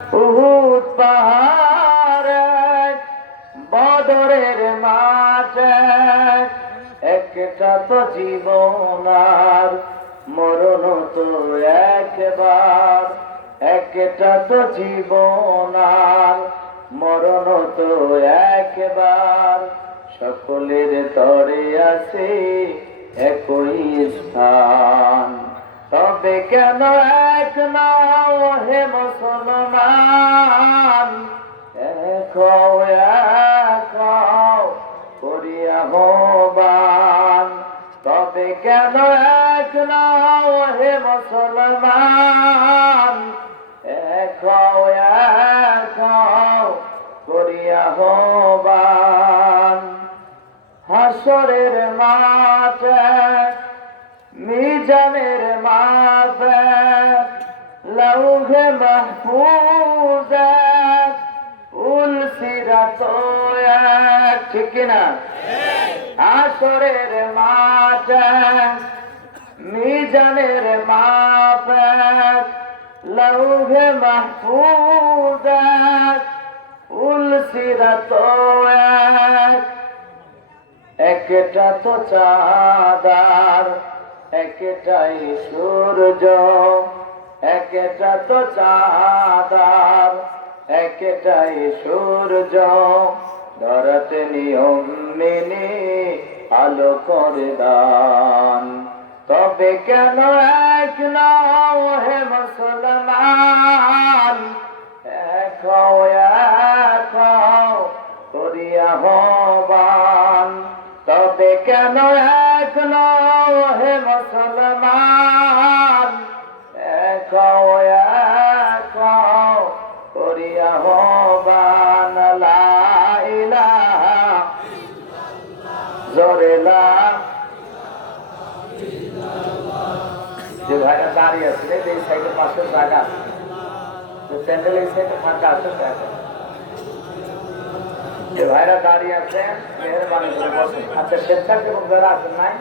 উহুদ পাহাড়ে বদরের মাঠে একটা তো জীবন আর মরণ তো একবার, একটা তো জীবন আর মরণ তো একবার, সকলের তরে আছে একই স্থান। তবে কেন এক নাও হে মুসলমান, এক হও এক হও করিয়া আহ্বান। তবে কেন এক নাও হে মুসলমান, এক হও করিয়া আহ্বান। হাসরের মাঠে মিজানের মাপে লৌহে মাহফুজে উলসিরাত এক, ঠিক কিনা? হাসরের মাঠে মিজানের মাপে লৌহে মাহফুজে উলসিরাত এক, একটা তো চাঁদার একটাই সূর্য, একটা তো চাঁদার একটাই সূর্য, ধরাতে নিয়ম মেনে আলো করে দান। তবে কেন এক নাও হে মুসলমান, এক হও করিয়া আহ্বান। তবে কেন এক নাও হে মুসলমান, এক হও করিয়া আহ্বান। লা ইলাহা জোরে লা। যে ভাইরা দাঁড়িয়ে আছে এই সাইডে পাশে জায়গা আছে, প্যান্ডেল এই সাইডে ফাঁকা আছে, যে ভাইরা দাঁড়িয়ে আছেন মেহরবানি করে বসেন। আচ্ছা, স্বেচ্ছাসেবক যারা আছেন নাই,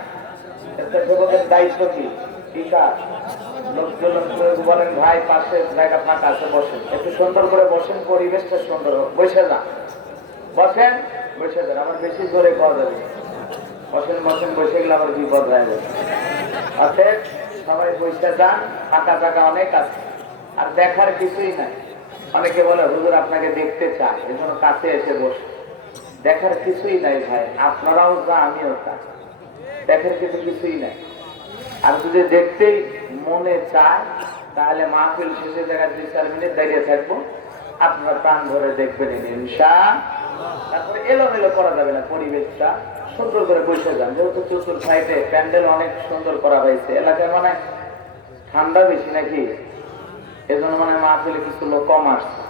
স্বেচ্ছাসেবকের দায়িত্ব কি? ঠিক আছে, লোকজন বলেন ভাই পাশে জায়গা ফাঁকা আছে, বসেন, একটু সুন্দর করে বসেন, পরিবেশটা সুন্দর হোক। বসে যান, বসেন, বসে যান, আমার বেশি জোরে পাওয়া যাবে। বসেন বসেন, বসে গেলে আমার বিপদ হয়ে যাবে। আছে সবাই বসে যান, ফাঁকা জায়গা অনেক আছে, আর দেখার কিছুই নাই। অনেকে বলে হুজুর আপনাকে দেখতে চায়, এজন্য কাছে এসে বসে। দেখার কিছুই নাই ভাই, আপনারাও যা আমিও তা, দেখার কিন্তু কিছুই নাই। আর যদি দেখতেই মনে চায় তাহলে মাহফিল শেষে জায়গায় 2-4 মিনিট দাঁড়িয়ে থাকবো, আপনারা প্রাণ ধরে দেখবেন ইনশাআল্লাহ। তারপরে এলোমেলো করা যাবে না, পরিবেশটা সুন্দর করে বসে যান। যেহেতু চতুর সাইডে প্যান্ডেল অনেক সুন্দর করা হয়েছে, এলাকায় মানে ঠান্ডা বেশি নাকি, এজন্য মানে মাহফিলে কিছু লোক কম আসছে।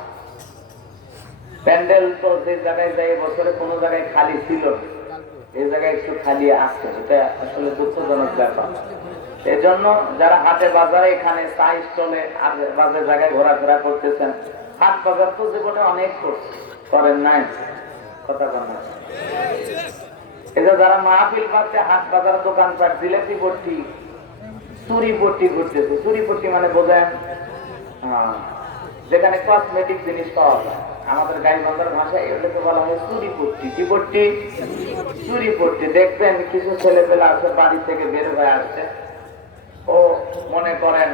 প্যান্ডেল তো যে জায়গায় যাই বছরে কোনো জায়গায় খালি ছিল, এই জায়গায় একটু খালি আসছে, এটা আসলে দুঃখজনক ব্যাপার। এই জন্য যারা হাটে বাজারে এখানে চা স্টলে আর বাজার জায়গায় ঘোরাফেরা করতেছেন, হাট বাজার তো জীবনে অনেক করেন নাই, কথা বলেন। এই যে যারা মাহফিল পাচ্ছে, হাট বাজার দোকানপাট জিলেপি ভর্তি, চুরি ভর্তি ঘুরতেছে। চুরি ভর্তি মানে বোঝেন, যেখানে কসমেটিক জিনিস পাওয়া যায়, আমাদের গাইবান্ধার ভাষায় এগুলোকে বলা হয় চুরি পট্টি। কি পট্টি? চুরি পট্টি। দেখবেন কিছু ছেলেপেলে আছে বাড়ি থেকে বের হয়ে আসছে, ও মনে করেন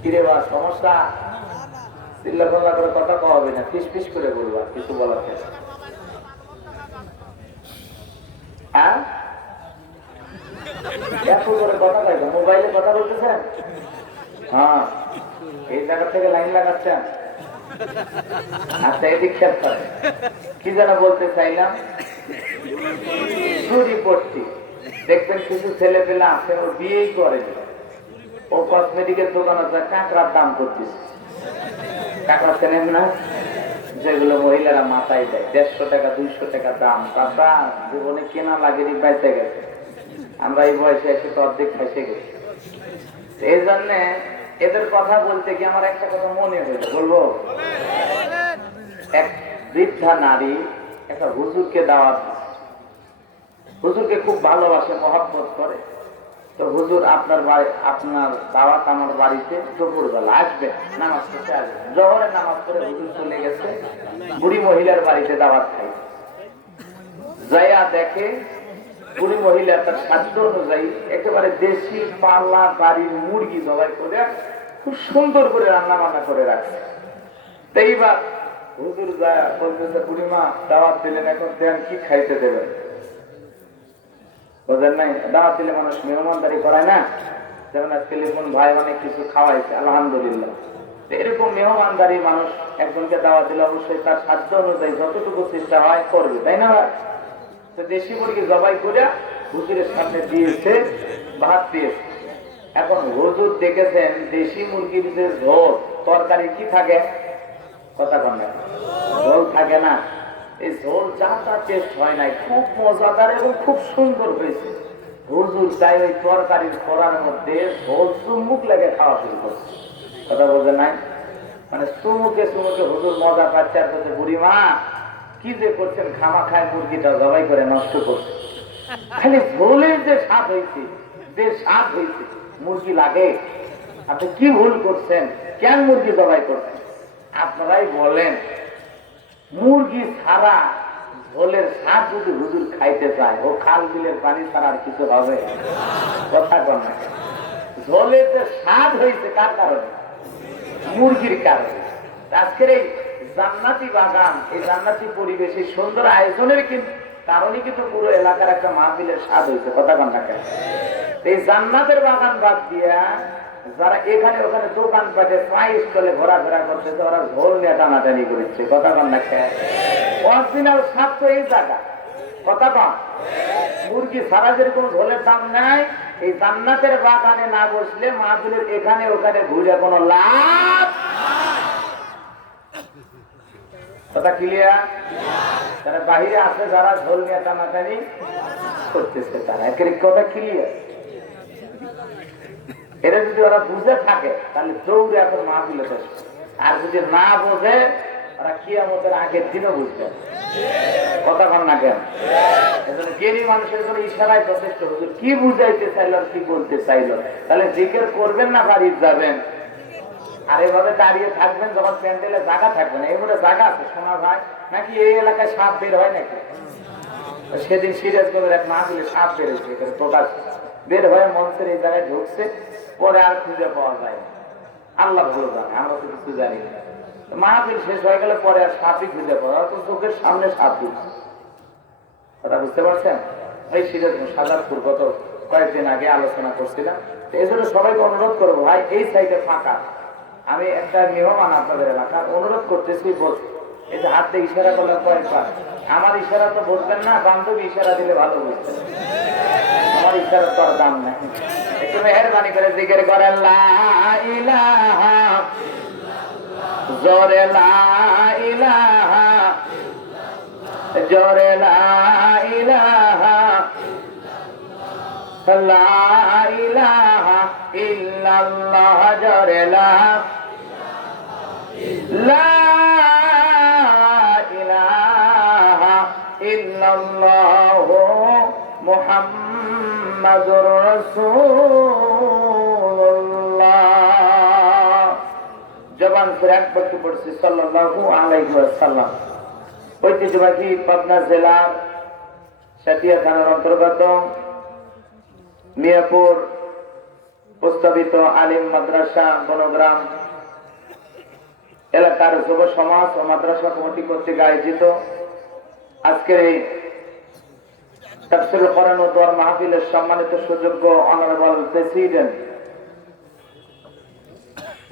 কিরে বা সমস্যা, চিল্লাফাল্লা করে কথা কওয়া হবে না, ফিস ফিস করে বলবা, কিছু বলার থেকে। এত করে কথা কয়, মোবাইলে কথা বলতেছেন? হ্যাঁ, এই জায়গা থেকে লাইন লাগাচ্ছেন। আচ্ছা, এদিক খেয়াল করেন, কি যেন বলতে চাইলাম, চুরি পড়ছি। দেখবেন কিছু ছেলে পেলে আছে, ও বিয়েই করেনি, ও কসমেটিকের দোকানে যায় কাঁকড়ার দাম করতেছে। কাঁকড়া চেনেন না? যেগুলো মহিলারা মাথায় দেয়, 150 টাকা 200 টাকা দাম। তারা জীবনে কেনা লাগেনি, বেঁচে গেছে। আমরা এই বয়সে এসে তো অর্ধেক ফেসে গেছি। এই জন্য এদের কথা বলতে গিয়ে আমার একটা কথা মনে হয়েছে, বলবো। এক বৃদ্ধা নারী একটা হুজুরকে দাওয়াত, হুজুরকে খুব ভালোবাসে, মহব্বত করে। তো হুজুর আপনার দাওয়াত আমার বাড়িতে দুপুরবেলা আসবে, নামাজ পড়তে আসবে। জোহরের নামাজ পড়ে হুজুর চলে গেছে বুড়ি মহিলার বাড়িতে দাওয়াত খাই। যাইয়া দেখে বুড়ি মহিলা তার সাধ্য অনুযায়ী একেবারে দেশি পাল্লা বাড়ির মুরগি জবাই করে খুব সুন্দর করে রান্না বান্না করে রাখছে। এইবার হুজুর যায় বলতেছে, বুড়িমা দাওয়াত দিলেন, এখন দেন কি খাইতে দেবেন? বোঝেন নাই, দাওয়াত দিলে মানুষ মেহমানদারি করায় না। যেমন আজকে লিখুন ভাই অনেক কিছু খাওয়াইছে, আলহামদুলিল্লাহ। এরকম মেহমানদারি মানুষ একজনকে দাওয়াত দিলে অবশ্যই তার সাধ্য অনুযায়ী যতটুকু চেষ্টা হয় করবে, তাই না? তো দেশি মুরগি জবাই করে হুজুরের সামনে দিয়েছে, ভাত দিয়েছে। এখন হুজুর দেখেছেন দেশি মুরগির যে ঝোল তরকারি কি থাকে, কথা বল না, ঝোল থাকে না। এই ঝোল যা তা টেস্ট হয় নাই, খুব মজাদার এবং খুব সুন্দর হয়েছে। হুজুর তাই ওই তরকারির খোরার মধ্যে ঝোল চুমুক লেগে খাওয়া শুরু করছে, কথা বলছে নাই, মানে চুমুকে চুমুকে হুজুর মজা পাচ্ছে। আর বলছে, বুড়িমা কি যে করছেন, খামা খায় মুরগিটা জবাই করে নষ্ট করছে। খালি ঝোলের যে স্বাদ হয়েছে, যে স্বাদ হয়েছে, মুরগি লাগে। আপনি কি ভুল করছেন, কেন মুরগি জবাই করছেন? আপনারাই বলেন, মুরগি ছাড়া ঝোলের স্বাদ যদি হুজুর খাইতে চায়, ও খাল বিলের পানি ছাড়া আর কিছু হবে? কথা কন না। ঝোলের যে স্বাদ হয়েছে কার কারণে? মুরগির কারণে। আজকের এই জান্নাতি বাগান, এই জান্নাতি পরিবেশে সুন্দর আয়োজনের কারণে কিন্তু পুরো এলাকার একটা মাহফিলের স্বাদ হয়েছে, কথা কন না কেন? এই জান্নাতের বাগান বাদ দিয়া যারা এখানে ওখানে দোকান পাটে প্রায় স্টলে ঘোরাফেরা করতেছে, ওরা ঝোল নিয়ে টানাটানি করেছে, কথা কন না কেন? অরিজিনাল স্বাদ তো এই জায়গা, কথা কন। মুরগি ছাড়া যেরকম ঝোলের দাম নাই, এই জান্নাতের বাগানে না বসলে মাহফিলের এখানে ওখানে ঘুরে কোনো লাভ। কথা ক্লিয়ার? তারা বাহিরে আছে যারা ঝোল নিয়ে টানাটানি করতেছে, তারা একের কথা ক্লিয়ার। এটা যদি ওরা বুঝে থাকে তাহলে দৌড়ে এখন মাহফিলে বসবে, আর যদি না বোঝে ওরা কিয়ামতের আগের দিনও বুঝবে, কথা বল না কেন? এজন্য জ্ঞানী মানুষের জন্য ইশারায় যথেষ্ট। হুজুর কি বুঝাইতে চাইল আর কি বলতে চাইল, তাহলে জিকির করবেন না বাড়ির যাবেন, আর এভাবে দাঁড়িয়ে থাকবেন যখন প্যান্ডেলে জায়গা থাকবে না। এগুলো জায়গা আছে শোনা ভাই, নাকি এই এলাকায় সাপ বের হয় নাকি? সেদিন সিরাজগঞ্জের এক মাহফিলে সাপ বেরোচ্ছে, প্রকাশ বের হয়ে মঞ্চের এই জায়গায় ঢুকছে, পরে আর খুঁজে পাওয়া যায়, আল্লাহ ভালো জানে, আমরা তো কিছু জানি না। মাহফিল শেষ হয়ে গেলে পরে আর সাপই খুঁজে পাওয়া, তো চোখের সামনে সাপ ঢুকছে, কথা বুঝতে পারছেন? এই সিরাজগঞ্জ সাজাদপুর গত কয়েকদিন আগে আলোচনা করছিলাম। এই জন্য সবাইকে অনুরোধ করবো, ভাই এই সাইডে ফাঁকা, আমি একটা মেহমান আপনাদের এলাকার, অনুরোধ করতেছি বলছি, এই যে হাত দিয়ে ইশারা করলে কয়েকবার, আমার ইশারা তো বুঝবেন না, বান্ধবী ইশারা দিলে ভালো বুঝবেন, আমার ইশারা তো আর দাম নাই। একটু মেহেরবানি করে জিকির করেন লা ইলাহা, জোরে লা ইলাহা, জোরে লা ইলাহা, লা ইলাহা ইল্লাল্লাহ, জোরে লা ইলাহা ইল্লাল্লাহু মুহাম্মাদুর রাসূলুল্লাহ। জবান করে একবার পড়ছি সাল্লাল্লাহু আলাইহি ওয়াসাল্লাম। ঐতিহ্যবাহী পাবনা জেলার সাতিয়া থানার অন্তর্গত মিয়াপুর প্রস্তাবিত আলিম মাদ্রাসা বনগ্রাম এলাকার যুব সমাজ ও মাদ্রাসা কমিটি কর্তৃক আয়োজিত আজকের এই তাফসীরুল কোরআন ও দোয়া মাহফিলের সম্মানিত সুযোগ্য অনারেবল প্রেসিডেন্ট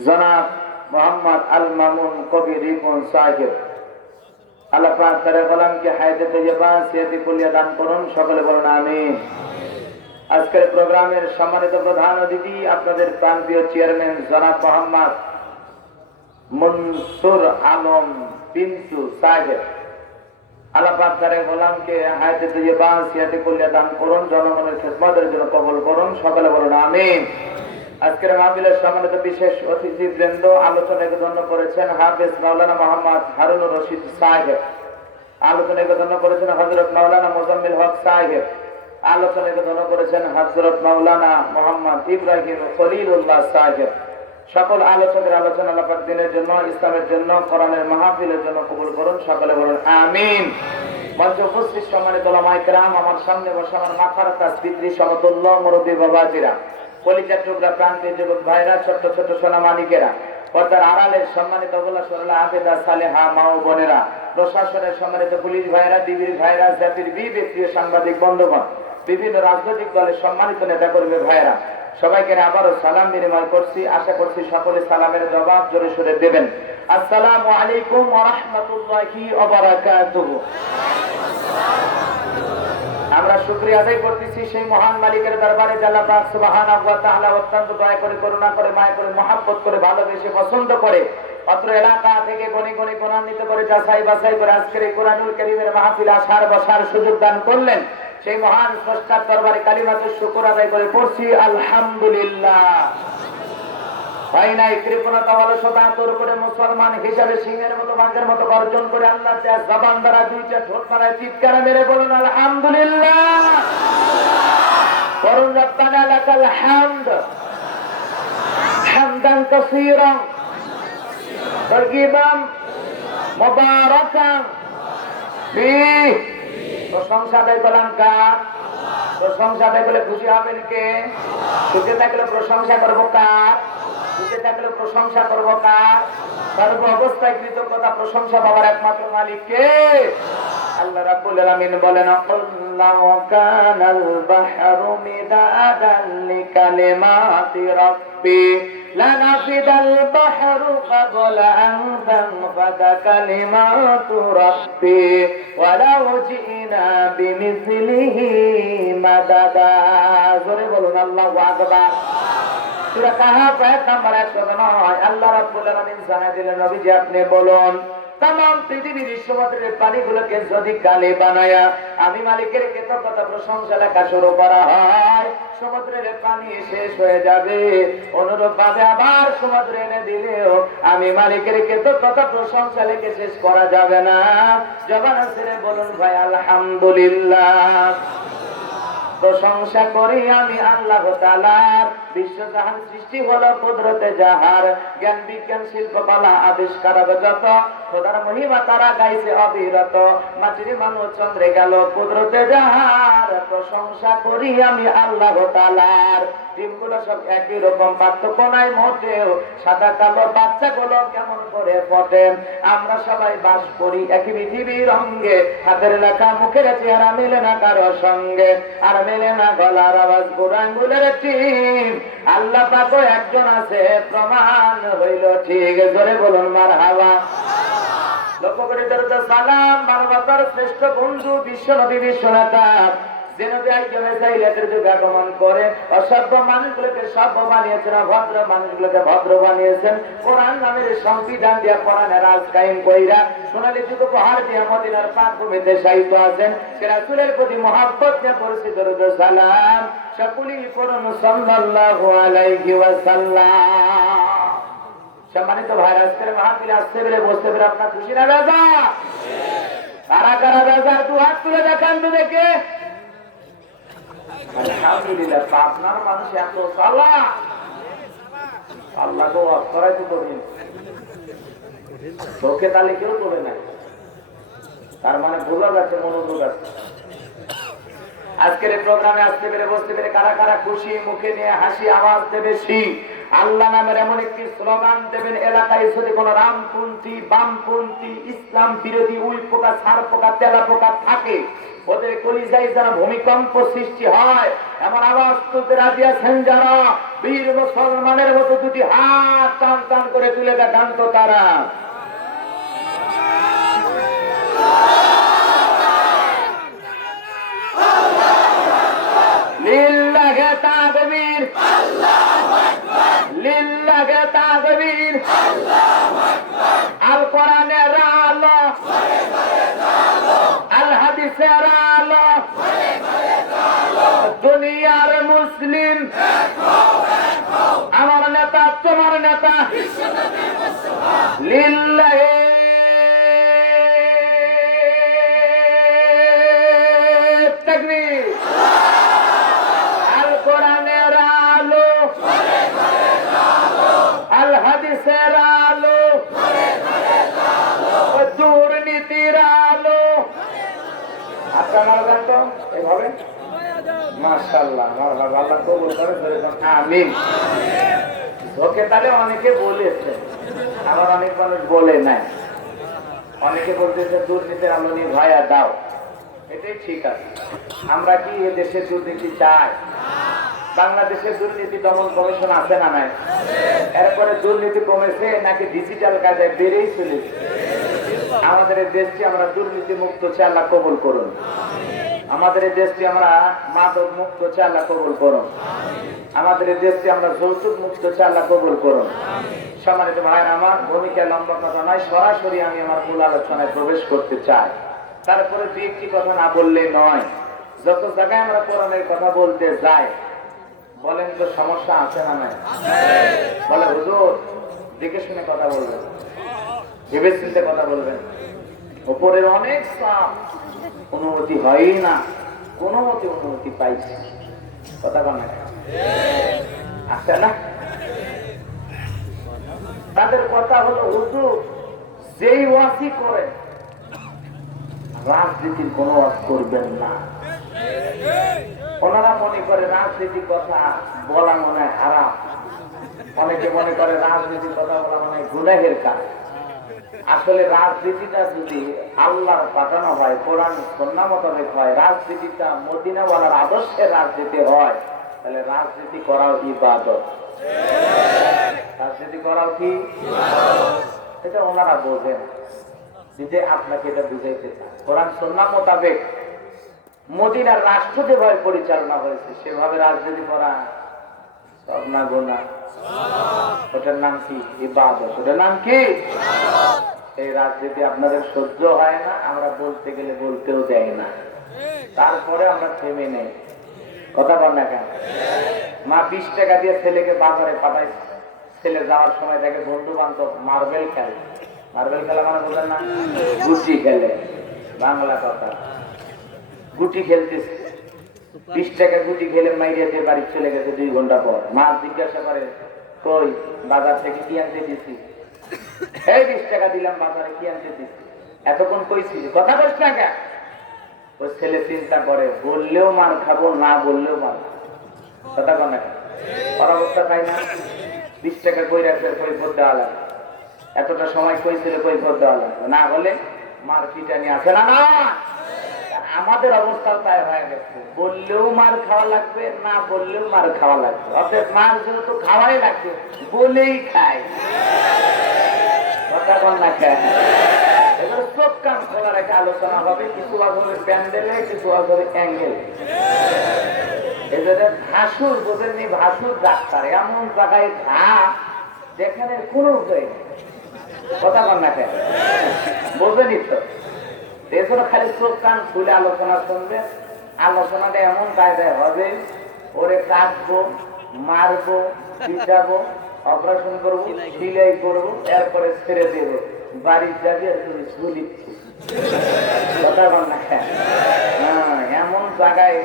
জনাব মোহাম্মদ আল মামুন কবির রিপন সাহেব, আল্লাহ পাক তার গোলামকে হায়াতে তাইয়্যিবা সিহাতে কুলিয়া দান করুন, সকলে বলুন আমিন। আজকের প্রোগ্রামের সম্মানিত প্রধান অতিথি আপনাদের প্রান্তীয় চেয়ারম্যান জনাব মোহাম্মদ মনসুর আলম পিন্টু সাহেব, আল্লাহ পাক তার গোলামকে হায়াতে তাইয়্যিবা সিহাতে কুলিয়া দান করুন, জনগণের খেদমতের জন্য কবুল করুন, সকলে বলুন আমিন। আজকের মাহফিলের সম্মানিত বিশেষ অতিথিবৃন্দ, আলোচনাকে ধন্য করেছেন হাফেজ মাওলানা মোহাম্মদ হারুনুর রশিদ সাহেব, আলোচনাকে ধন্য করেছেন হযরত মাওলানা মোজাম্মেল হক সাহেব, আলোচনাকে ধন্য করেছেন হযরত মাওলানা মোহাম্মদ ইব্রাহিম খলিলুল্লাহ সাহেব। সকল আলোচকের আলোচনা আল্লাহ পাক দিনের জন্য, ইসলামের জন্য, কোরআনের মাহফিলের জন্য কবুল করুন। সকলে বলুন আমিন। মঞ্চে উপস্থিত সম্মানিত ওলামায়ে কেরাম, আমার সামনে বসে আমার মাথার তাজ পিতৃ সমতুল্য মুরব্বী বাবাজিরা, কলিজার টুকরা প্রান্তীয় যুবক ভাইরা, ছোট্ট ছোট্ট সোনা মানিকেরা, পর্দার আড়ালের সম্মানিত আবেদা সালেহা মা ও বোনেরা, প্রশাসনের সম্মানিত পুলিশ ভাইরা, ডিবির ভাইরা, জাতির ব্যক্তিও সাংবাদিক বন্ধুগণ, বিভিন্ন রাজনৈতিক দলের সম্মানিত নেতাকর্মী ভাইরা, সবাইকে আবারও সালাম বিনিময় করছি। আশা করছি সকলে সালামের জবাব জোরে সোরে দেবেন। আসসালামু আলাইকুম ওয়া রাহমাতুল্লাহি ওয়া বারাকাতুহু। আমরা শুকরিয়া আদায় করতেছি সেই মহান মালিকের দরবারে, আল্লাহ পাক সুবহানাহু ওয়া তাআলা অত্যন্ত দয়া করে, করুণা করে, মায়া করে, মহব্বত করে, ভালোবেসে, পছন্দ করে অত্র এলাকা থেকে গণি গণি গুণান্বিত করে, যাচাই বাছাই করে আজকের এই কোরআনুল কারীমের মাহফিলে আসার বসার সুযোগ দান করলেন। সেই মহান স্রষ্টার দরবারে কালিমাতুশ শুকর আদায় করে পড়ছি আলহামদুলিল্লাহ। হয় নাই কৃপণতা অলসতা দূর করে মুসলমান হিসাবে সিংহের মতো বাঘের মতো গর্জন করে আল্লাহ দেয়া জবান দ্বারা দুইটা ঠোঁট দ্বারা চিৎকার মেরে বলুন আলহামদুলিল্লাহ। করুন রব্বানা লাকাল হামদ হামদান কাসীরান তাইয়িবান মুবারাকান ফীহি। প্রশংসা আদায় করলাম কার? প্রশংসা আদায় করলে খুশি হবেন কে? সুখে থাকলে প্রশংসা করবো কার? সুখে থাকলে প্রশংসা করবো কার? সর্ব অবস্থায় কৃতজ্ঞতা প্রশংসা পাওয়ার একমাত্র মালিক কে? আল্লাহ রাব্বুল আলামিন বলেন, আল্লাহু কানাল বাহরু মিদাদান লিকালিমাতি রাব্বি লানাফিদাল বাহরু ক্বাবলা আন তানফাদা কালিমাতু রাব্বি ওয়ালাউ জিনা বিমিসলিহি মাদাদা। জোরে বলুন আল্লাহু আকবার। সূরা কাহফ আয়াত নাম্বার 109। আল্লাহ রাব্বুল আলামিন জানায় দিলেন, নবীজি আপনি বলুন, তামাম পৃথিবীর সমুদ্রের পানিগুলোকে যদি গালে বানায়া আমি মালিকের কৃতজ্ঞতা প্রশংসা লেখা শুরু করা হয়, সমুদ্রের পানি শেষ হয়ে যাবে। অনুরূপ ভাবে আবার সমুদ্র এনে দিলেও আমি মালিকের কৃতজ্ঞতা প্রশংসা লেখে শেষ করা যাবে না। জবান ছেড়ে বলুন ভাই আলহামদুলিল্লাহ। প্রশংসা করি আমি আল্লাহ তাআলার, বিশ্বজাহান সৃষ্টি হলো কুদরতে যাহার, জ্ঞান বিজ্ঞান শিল্পকলা আবিষ্কার যত, খোদার মহিমা তারা গাইছে অবিরত, মাটির মানুষ চন্দ্রে গেল কুদরতে যাহার। প্রশংসা করি আমি আল্লাহ তাআলার। ডিমগুলো সব একই রকম, পার্থক্য নাই মোটেও, সাদা কালো বাচ্চাগুলো কেমন করে ফটে। আমরা সবাই বাস করি একই পৃথিবীর অঙ্গে, হাতের লেখা মুখের চেহারা মেলে না কারো সঙ্গে, আর মেলে না গলার আওয়াজ বুড়ো আঙ্গুলের টিপ। আল্লাহ পাকও একজন আছে, প্রমাণ হইল ঠিক। জোরে বলুন মারহাবা। লক্ষ্য করে দরুদ সালাম মানবতার শ্রেষ্ঠ বন্ধু বিশ্ব নবী বিশ্বনেতা যে নবী একজনে চাইলেটের যুগে আগমন করে অসভ্য মানুষগুলোকে সভ্য বানিয়েছেন, অভদ্র মানুষগুলোকে ভদ্র বানিয়েছেন। কোরআন নামের সংবিধান দিয়া কোরআনের রাজ কায়েম কইরা সোনালী যুগ উপহার দিয়া মদিনার পাক ভূমিতে শায়িত আছেন। সে রাসূলের প্রতি মহব্বত নিয়ে পড়ছি দরুদ সালাম। সকলেই পড়ুন সাল্লাল্লাহু আলাইহি ওয়াসাল্লাম। সম্মানিত ভাইরা, আজকের মাহফিলে আসতে পেরে বসতে পেরে আপনার খুশি না বেজা? কারা কারা বেজা? দু হাত তুলে দেখান তো দেখে। আলহামদুলিল্লাহ। আপনার মানুষ এত সালাহ, আল্লাহকে ওয়াজ করাই তো কঠিন, চোখে তালে কেউ তোলে না, তার মানে ভুলা যাচ্ছে, মনোযোগ আছে। আজকের এই প্রোগ্রামে আসতে পেরে বসতে পেরে কারা কারা খুশি? মুখে নিয়ে হাসি আওয়াজ দেবে বেশি। আল্লাহ নামের এমন একটি স্লোগান দেবেন, এলাকায় যদি কোন রামপন্থী, বামপন্থী, ইসলাম বিরোধী উই পোকা, ছাড় পোকা, তেলা পোকা থাকে, ওদের কলিজায় যেন ভূমিকম্প সৃষ্টি হয় এমন আওয়াজ তুলতে রাজি আছেন যারা? বীর মুসলমানের মতো দুটি হাত টান টান করে তুলে দেখান তো তারা। লিল্লাহি তাকবীর, আল্লাহু আকবার, লিল্লাহি তাকবীর, আল্লাহু আকবার। আল কোরআনের আলো, ঘরে ঘরে আলো, আল হাদিসের আলো, ঘরে ঘরে আলো। দুনিয়ার মুসলিম দেখো দেখো, আমার নেতা তোমার নেতা বিশ্বনবী মুস্তাফা। লিল্লাহি তাকবীর। মাথা মারবেন তো এভাবে মাশাআল্লাহ মারহাবা আল্লাহ কবুল করে ধরে আমিন ওকে তাহলে অনেকে বলেছে আবার অনেক মানুষ বলে নাই অনেকে বলতেছে দুর্নীতির আলো নিয়ে ভাইয়া দাও এটাই ঠিক আছে আমরা কি এ দেশে দুর্নীতি চাই বাংলাদেশের দুর্নীতি দমন কমিশন আছে না নাই এরপরে দুর্নীতি কমেছে নাকি ডিজিটাল কাজে বেড়েই চলেছে আমাদের এই দেশটি আমরা দুর্নীতি মুক্ত চাই আল্লাহ কবুল করুন আমাদের এই দেশটি আমরা মাদক মুক্ত চাই আল্লাহ কবুল করুন আমাদের এই দেশটি আমরা যৌতুক মুক্ত চাই আল্লাহ কবুল করুন সম্মানিত ভাইরা আমার ভূমিকা লম্বা কথা নয় সরাসরি আমি আমার মূল আলোচনায় প্রবেশ করতে চাই তারপরে দুই একটি কথা না বললে নয় যত জায়গায় আমরা কোরআনের কথা বলতে যাই বলেন তো সমস্যা আছে না নাই বলে হুজুর দেখে শুনে কথা বলবেন ভেবে চিন্তে কথা বলবেন উপরের অনেক চাপ অনুমতি হয়ই না কোনো মতে অনুমতি পাইছে কথা বল না আছে না তাদের কথা হলো হুজুর যেই ওয়াসি করে রাজনীতির কোনো ওয়াজ করবেন না ওনারা মনে করে রাজনীতির কথা বলা মনে হয় হারাম অনেকে মনে করে রাজনীতির কথা বলা মনে হয় গুনাহের কাজ আসলে রাজনীতিটা যদি আল্লাহর পাঠানো হয় কোরআন সুন্নাহ মোতাবেক হয় রাজনীতিটা মদিনাওয়ালার আদর্শের রাজনীতি হয় তাহলে রাজনীতি করাও ইবাদত রাজনীতি করাও কি এটা ওনারা বোঝেন যে আপনাকে এটা বুঝাইতে চান কোরআন সুন্নাহ মোতাবেক মদিনার রাষ্ট্র যেভাবে পরিচালনা হয়েছে সেভাবে রাজনীতি করা সব না গুনাহ ওটার নাম কি ইবাদত ওটার নাম কি এই রাজনীতি আপনাদের সহ্য হয় না আমরা বলতে গেলে বলতেও দেয় না তারপরে আমরা থেমে নেই কথা বল না কেন মা 20 টাকা দিয়ে ছেলেকে বাজারে পাঠায় ছেলে যাওয়ার সময় দেখে বন্ধু বান্ধব মার্বেল খেলে মানে বললেন না গুটি খেলে বাংলা কথা গুটি খেলতেছে 20 টাকা গুটি খেলে মাইরিয়া দিয়ে বাড়ি চলে গেছে 2 ঘন্টা পর মা জিজ্ঞাসা করে কই বাজার থেকে কি আনতে দিছি এই 20 টাকা দিলাম বাজারে কি আনতে দিছি এতক্ষণ কইছি কথা বলছ না কেন ওই ছেলে চিন্তা করে বললেও মার খাবো না বললেও মার কথা বল না অবস্থা তাই না 20 টাকা কই রাখবে কই ভোট দেওয়া লাগবে এতটা সময় কইছিল কই ভোট দেওয়া লাগবে না বলে মার পিটানি আছে না না আমাদের অবস্থাও তাই হয়ে গেছে বললেও মার খাওয়া লাগবে না বললেও মার খাওয়া লাগবে অর্থাৎ মার যেহেতু খাওয়াই লাগবে বলেই খায় কথা বল না কেন এবার সব কাম খোলা রেখে আলোচনা হবে কিছু হবে প্যান্ডেলে কিছু হবে অ্যাঙ্গেলে এদের ভাসুর বোঝেননি ভাসুর ডাক্তার এমন জায়গায় ঘা যেখানে কোনো উপায় নেই কথা বল না কেন বোঝেনি তো এছাড়া খালি চোখ কান খুলে আলোচনা শুনবে আলোচনাটা এমন কায়দায় হবে ওরে কাটবো মারবো পিটাবো অপারেশন করবো সিলাই করবো এরপরে ছেড়ে দেবো বাড়ির যাবি আর তুমি ঝুলিচ্ছি কথা বল না কেন এমন জায়গায়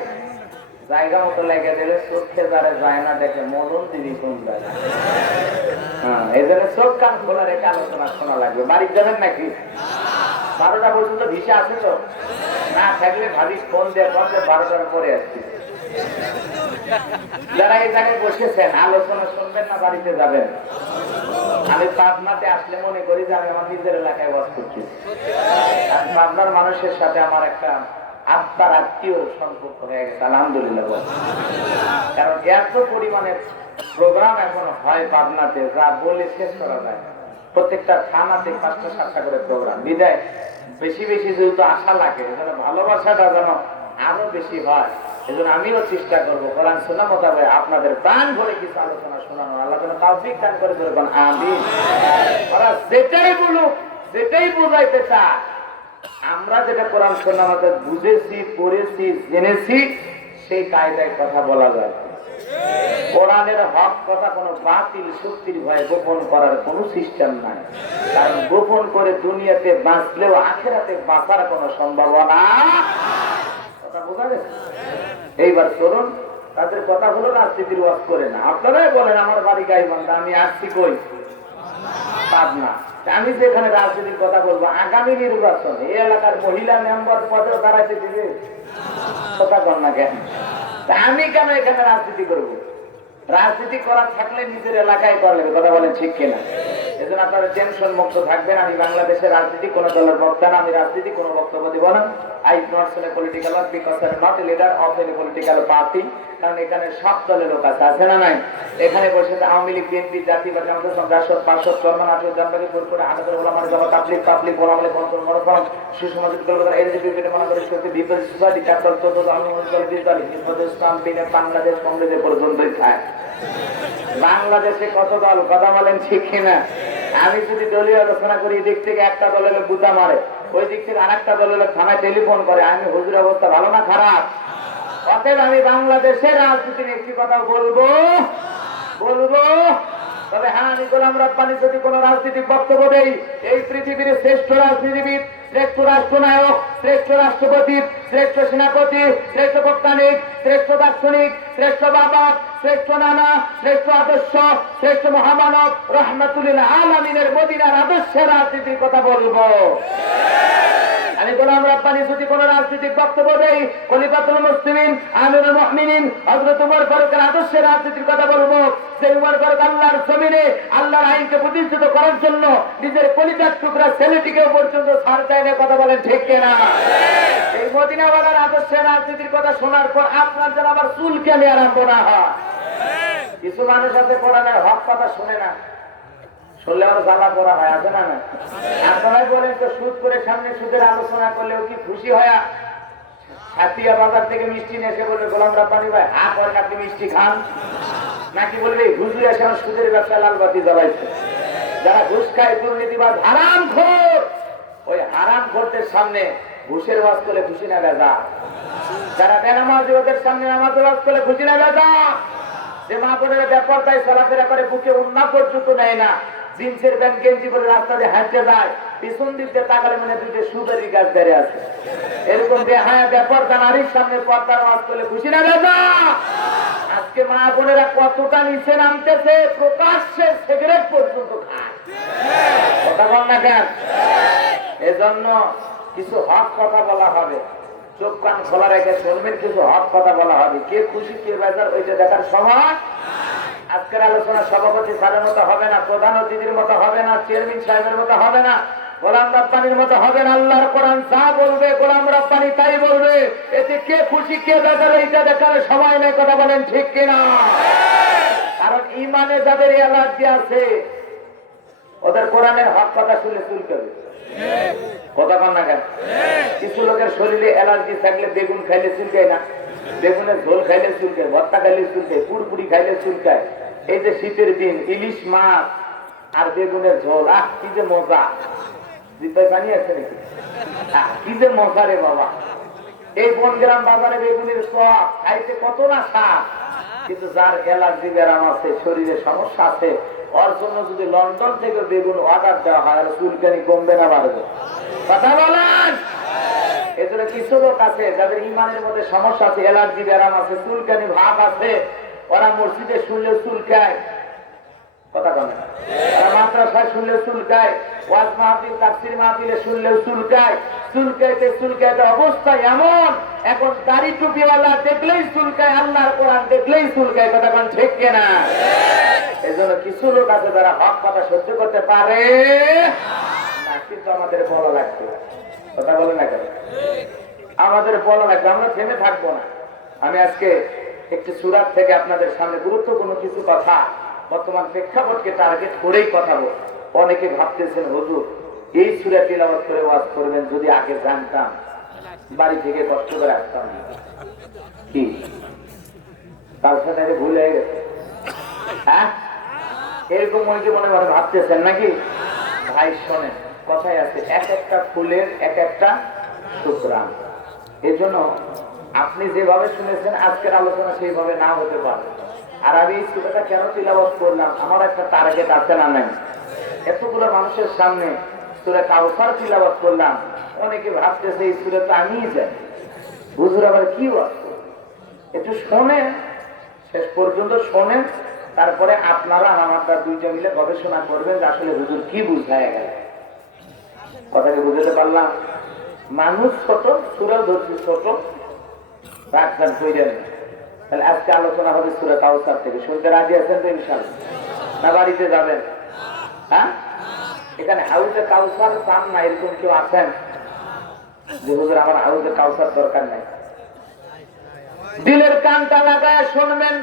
জায়গা মতো লেগে দিলে চোখে যারা যায় না দেখে মরণ দিবি কোন জায়গায় এই জন্য চোখ কান খোলা রেখে আলোচনা শোনা লাগবে বাড়ির যাবেন নাকি 12টা পর্যন্ত ভিসা আছে তো না থাকলে ভাবিস ফোন দিয়ে 12টার পরে আসছি যারা এই জায়গায় বসেছেন আলোচনা শুনবেন না বাড়িতে যাবেন আমি পাবনাতে আসলে মনে করি যে আমি আমার নিজের এলাকায় বাস করছি আর পাবনার মানুষের সাথে আমার একটা আত্মার আত্মীয় সম্পর্ক হয়ে গেছে আলহামদুলিল্লাহ কারণ এত পরিমাণের প্রোগ্রাম এখন হয় পাবনাতে যা বলে শেষ করা যায় প্রত্যেকটা থানাতে 5টা 7টা করে প্রোগ্রাম বিদায় বেশি বেশি যেহেতু আশা লাগে এজন্য ভালোবাসাটা যেন আরো বেশি হয় এজন্য আমিও চেষ্টা করবো কোরআন সুন্নাহ মোতাবেক আপনাদের প্রাণ ভরে কিছু আলোচনা শোনানো আল্লাহ যেন তৌফিক দান করে দেবেন আমিন ওরা যেটাই বলুক যেটাই বোঝাইতে চায় আমরা যেটা কোরআন সুন্নাহ মোতাবেক বুঝেছি পড়েছি জেনেছি সেই কায়দায় কথা বলা যায় কোরআনের হক কথা কোনো বাতিল শক্তির ভয়ে গোপন করার কোনো সিস্টেম নাই কারণ গোপন করে দুনিয়াতে বাঁচলেও আখেরাতে বাঁচার কোনো সম্ভাবনা কথা বোঝা গেছে এইবার চলুন তাদের কথা হলো রাজনীতির ওয়াজ করে না আপনারাই বলেন আমার বাড়ি গাইবান্ধা আমি আসছি কই পাবনা আমি যে এখানে রাজনীতির কথা বলবো, আগামী নির্বাচনে এই এলাকার মহিলা মেম্বার পদেও দাঁড়াইতে দিবে কথা বল না কেন? আমি কেন এখানে রাজনীতি করবো? রাজনীতি করার থাকলে নিজের এলাকায় করলে, কথা বলেন ঠিক কিনা? এজন্য আপনারা টেনশন মুক্ত থাকবেন। আমি বাংলাদেশের রাজনীতি কোন দলের বক্তা না, আমি রাজনীতি কোনো বক্তব্য দিব না। I not a political because I am not a leader of any political party. কারণ এখানে সব দলের লোক আছে না নাই? এখানে বসে আওয়ামী লীগ, বিএনপি, জাতি বা জামাত, জাসদ, পার্শ্বদ, চরমান, আটক, জানবাড়ি, ফুরফুরা, আনাদের ওলামার জমা, তাবলিগ, পাবলিক, ওলামালে, বন্ধন, মনোফরম, সুসমাজিক দলগত, এলজিবি, মনোনগরের শক্তি, বিপরীত সোসাইটি, চারদল, 14 দল, দল, 20 দল, হিজবুত ইসলাম, বিনে বাংলাদেশ কংগ্রেসের পর্যন্তই খায়। বাংলাদেশে কত দল, কথা বলেন ঠিক কিনা? আমি যদি দলীয় আলোচনা করি, এদিক থেকে একটা দলের বুতা মারে, ওই দিক থেকে আরেকটা দলের থানায় টেলিফোন করে, আমি হুজুর অবস্থা ভালো না খারাপ? অতএব আমি বাংলাদেশের রাজনীতির একটি কথা বলবো। তবে হ্যাঁ, আমি গোলাম রব্বানী যদি কোন রাজনৈতিক বক্তব্য দেই, এই পৃথিবীর শ্রেষ্ঠ রাজনীতিবিদ, শ্রেষ্ঠ রাষ্ট্রনায়ক, শ্রেষ্ঠ রাষ্ট্রপতি, শ্রেষ্ঠ সেনাপতি, শ্রেষ্ঠ বৈজ্ঞানিক, শ্রেষ্ঠ দার্শনিক, শ্রেষ্ঠ বাবা, শ্রেষ্ঠ নানা, শ্রেষ্ঠ আদর্শ, শ্রেষ্ঠ মহামানব রহমাতুল আলামিনের মদিনার আদর্শের রাজনীতির কথা বলবো। আমি গোলাম রব্বানী যদি কোন রাজনৈতিক বক্তব্য দেই, খলিফাতুল মুসলিমিন, আমিরুল মুমিনিন হযরত ওমর ফারুকের আদর্শের রাজনীতির কথা বলবো। সেই ওমর ফারুক আল্লাহর জমিনে আল্লাহর আইনকে প্রতিষ্ঠিত করার জন্য নিজের কলিজার টুকরা ছেলেটিকেও পর্যন্ত ছাড় দেয় না, কথা বলেন ঠিক কিনা? এই মদিনাওয়ালার আদর্শের রাজনীতির কথা শোনার পর আপনার যেন আবার চুল কেলে আরম্ভ না হয়। কিছু মানুষ আছে কোরআনের হক কথা শুনে না, শুনলে আমার জ্বালা করা হয়, আছে না? আপনারাই বলেন তো, সুদ করে সামনে সুদের আলোচনা করলেও কি খুশি হয়? হাতিয়া বাজার থেকে মিষ্টি নিয়ে এসে বলবে, গোলাম রব্বানী ভাই হা করেন, আপনি মিষ্টি খান? নাকি বলবে হুজুর এসে সুদের ব্যবসা লালবাতি জ্বালাইছে? যারা ঘুষ খায়, দুর্নীতিবাজ, হারামখোর, ওই হারামখোরদের সামনে ঘুষের ওয়াজ করলে খুশি না বেজা? যারা বেনামাজি, ওদের সামনে নামাজের ওয়াজ করলে খুশি না বেজা? যে মা বোনেরা ব্যাপারটাই চলাফেরা করে, বুকে উন্না পর্যন্ত নেয় না, জিন্সের প্যান্ট গেঞ্জি করে রাস্তা দিয়ে হাঁটতে যায়, পিছন দিক দিয়ে তাকালে মানে দুইটা সুপারি গাছ বেড়ে আছে। এরকম বেহায়া ব্যাপারটা নারীর সামনে পর্দার ওয়াজ করলে খুশি না বেজা? আজকে মা বোনেরা কতটা নিচে নামতেছে, প্রকাশ্যে সিগারেট পর্যন্ত খায়, কথা বল না কেন? এজন্য কিছু হক কথা বলা হবে, চোখ কান খোলা রেখে শুনবেন, কিছু হক কথা বলা হবে। কে খুশি কে বেজার ওইটা দেখার সময়। আজকের আলোচনা সভাপতি স্যারের মতো হবে না, প্রধান অতিথির মতো হবে না, চেয়ারম্যান সাহেবের মতো হবে না, গোলাম রব্বানীর মতো হবে না। আল্লাহর কোরআন যা বলবে গোলাম রব্বানী তাই বলবে। এতে কে খুশি কে বেজার এইটা দেখার সময় নেই, কথা বলেন ঠিক কিনা? কারণ ইমানে যাদের অ্যালার্জি আছে, ওদের কোরআনের হক কথা শুনলে চুলকাবে, কথা বল না কেন? কিছু লোকের শরীরে অ্যালার্জি থাকলে বেগুন খাইলে চুলকায় না, বেগুনের ঝোল খাইলে চুলকায়, ভর্তা খাইলে চুলকায়, পুরপুরি খাইলে চুলকায়। এই যে শীতের দিন ইলিশ মাছ আর বেগুনের ঝোল, আহ কি যে মজা! জিব্বাই পানি আছে নাকি? কি যে মজা রে বাবা! এই বনগ্রাম বাজারে বেগুনের চপ খাইতে কত না স্বাদ, কিন্তু যার অ্যালার্জি ব্যারাম আছে, শরীরে সমস্যা আছে, ওর জন্য যদি লন্ডন থেকে বেগুন অর্ডার দেওয়া হয়, আর চুলকানি কমবে না বাড়বে? কথা বলেন। এজন্য কিছু লোক আছে যাদের ইমানের মধ্যে সমস্যা আছে, অ্যালার্জি ব্যারাম আছে, চুলকানি ভাব আছে, ওরা মসজিদে শুনলে চুলকায়, কথা বলেন। ওরা মাদ্রাসায় শুনলে চুলকায়, ওয়াজ মাহফিল তাফসীর মাহফিলে শুনলেও চুলকায়। চুলকাইতে অবস্থা এমন, এখন দাড়ি টুপিওয়ালা দেখলেই চুলকায়, আল্লাহর কোরআন দেখলেই চুলকায়, কথা বলেন ঠিক কিনা? এজন্য কিছু লোক আছে যারা হক কথা সহ্য করতে পারে না, কিন্তু আমাদের বলা লাগবে, কথা বলে না কেন? আমাদের বলা লাগবে, আমরা থেমে থাকবো না। আমি আজকে একটি সূরা থেকে আপনাদের সামনে গুরুত্বপূর্ণ কিছু কথা, বর্তমান প্রেক্ষাপটকে টার্গেট করেই কথা বল। অনেকে ভাবতেছেন হুজুর এই সূরা তিলাওয়াত করে ওয়াজ করবেন, যদি আগে জানতাম বাড়ি থেকে কষ্ট করে আসতাম না। কি তার সাথে ভুল হয়ে গেছে? হ্যাঁ, এরকম ওই যে মনে মনে ভাবতেছেন নাকি? ভাই শোনেন, কথাই আছে, এক একটা ফুলের এক একটা সুঘ্রাণ। এই জন্য আপনি যেভাবে শুনেছেন আজকের আলোচনা সেইভাবে না হতে পারে। আর আমি এই সূরাটা কেন তিলাওয়াত করলাম, আমার একটা টার্গেট আছে না নাই? এতগুলো মানুষের সামনে সূরা কাউসার তিলাওয়াত করলাম, অনেকে ভাবতেছে এই সূরা তো আমিই জানি, হুজুর আবার কি ওয়াজ? একটু শোনেন, শেষ পর্যন্ত শোনেন, তারপরে আপনারা আমারটা দুইটা মিলে গবেষণা করবেন যে আসলে হুজুর কি বুঝায় গেল। কথাকে বুঝতে পারলাম? মানুষ ছোট, সূরা ধরছি ছোট, রাখবেন কইরেন। তাহলে আজকে আলোচনা হবে সূরা কাউসার থেকে। শুনতে রাজি আছেন তো ইনশাআল্লাহ? না বাড়িতে যাবেন? হ্যাঁ, এখানে হাউজে কাউসার চান না এরকম কেউ আছেন যে হুজুর আমার হাউজে কাউসার দরকার নাই? দিলের কানটা লাগায় শুনবেন।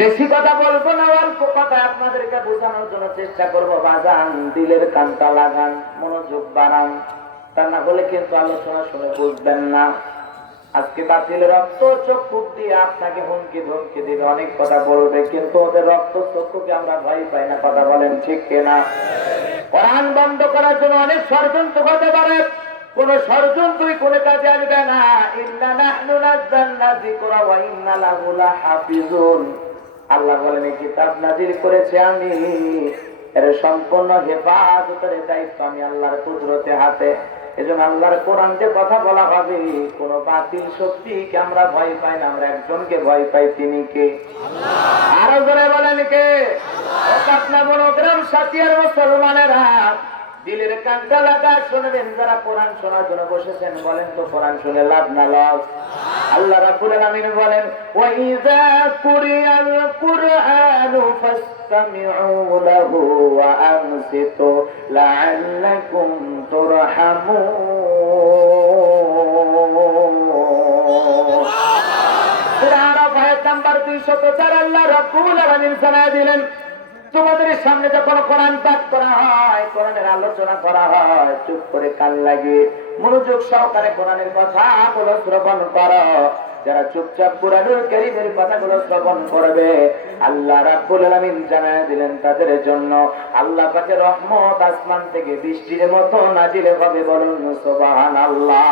বেশি কথা বলবো না, অল্প কথা আপনাদেরকে বোঝানোর জন্য চেষ্টা করবো। বাজান, দিলের কানটা লাগান, মনোযোগ বাড়ান, তা না হলে কিন্তু আলোচনা শুনে বুঝবেন না। আজকে বাতিল রক্ত চক্ষু দিয়ে আপনাকে হুমকি ধমকি দিবে, অনেক কথা বলবে, কিন্তু ওদের রক্ত চক্ষুকে আমরা ভয় পাই না। কথা বলেন ঠিক কিনা? কোরআন বন্ধ করার জন্য অনেক ষড়যন্ত্র হতে পারে, কোন ষড়যন্ত্রই কোন কাজে আসবে না। ইন্না নাহনু নাযালনা যিকরা ওয়া ইন্না লাহু লাহাফিজুন। আল্লাহ বলেন, এই কিতাব নাযিল করেছি আমি, এর সম্পূর্ণ হেফাজতের দায়িত্ব আমি আল্লাহর কুদরতে হাতে। এজন্য আল্লাহর কোরআন যে কথা বলা হবে, কোন বাতিল শক্তিকে আমরা ভয় পাই না, আমরা একজনকে ভয় পাই, তিনি কে? আল্লাহ। আরো জোরে বলেন কে? আল্লাহ। আপনার বড় গ্রাম সাথিয়ার মুসলমানেরা, দিলের কানটা লাগা শুনবেন। যারা কোরআন শোনার জন্য বসেছেন, বলেন তো কোরআন শুনে লাভ না লস? আল্লাহ রাব্বুল আলামিন বলেন, ওয়া ইযা কুরিয়াল কুরআনু ফাসতামিউ লাহু ওয়া আনসিতু লাআল্লাকুম তুরহামুন। সূরা আরাফ আয়াত নাম্বার 204 আল্লাহ রাব্বুল আলামিন জানায় দিলেন, তোমাদের সামনে যখন কোরআন পাঠ করা হয়, কোরআনের আলোচনা করা হয়, চুপ করে কান লাগিয়ে মনোযোগ সহকারে কোরআনের কথাগুলো শ্রবণ করো। যারা চুপচাপ কোরআনুল কারীমের কথাগুলো শ্রবণ করবে, আল্লাহ রাব্বুল আলামিন জানায় দিলেন তাদের জন্য আল্লাহ পাকের রহমত আসমান থেকে বৃষ্টির মতো নাজিল হবে। বলুন সুবহানাল্লাহ।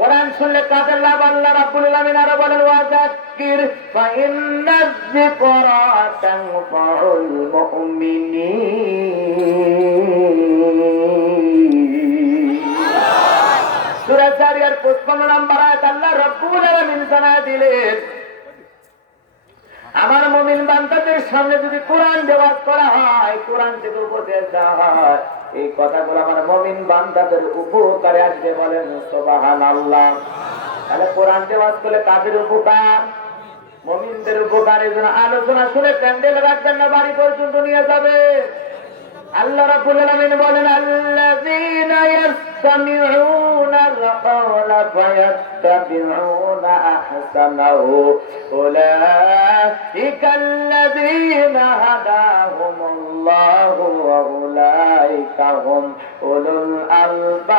কোরআন শুনলে কাদের লাভ? আল্লাহ রাব্বুল আলামিন আরো বলেন, ওয়াযাক্কির ফাইন্নায যিকরা তানফাউল মুমিনিন। সূরা জারিয়ার 55 নম্বর আয়াত আল্লাহ রাব্বুল আলামিন জানায় দিলেন, আমার মুমিন বান্দাদের সামনে যদি কোরআন দেওয়াজ করা হয়, কোরআন থেকে উপদেশ দেওয়া হয়, এই কথাগুলো আমার মুমিন বান্দাদের উপকারে আসবে। বলেন সুবহানাল্লাহ। তাহলে কোরআন দেওয়াজ করলে কাদের উপকার? মুমিনদের উপকার। এই জন্য আলোচনা শুনে প্যান্ডেল রাখবেন না, বাড়ি পর্যন্ত নিয়ে যাবে। আল্লাহ রাব্বুল আলামিন বলেন, আল্লাযীনা ইয়াসতামিউনাল কাওলা ফায়াত্তাবিউনা আহসানাহু উলাইকাল্লাযীনা হাদাহুমুল্লাহু ওয়া উলাইকা হুম উলুল আলবাব।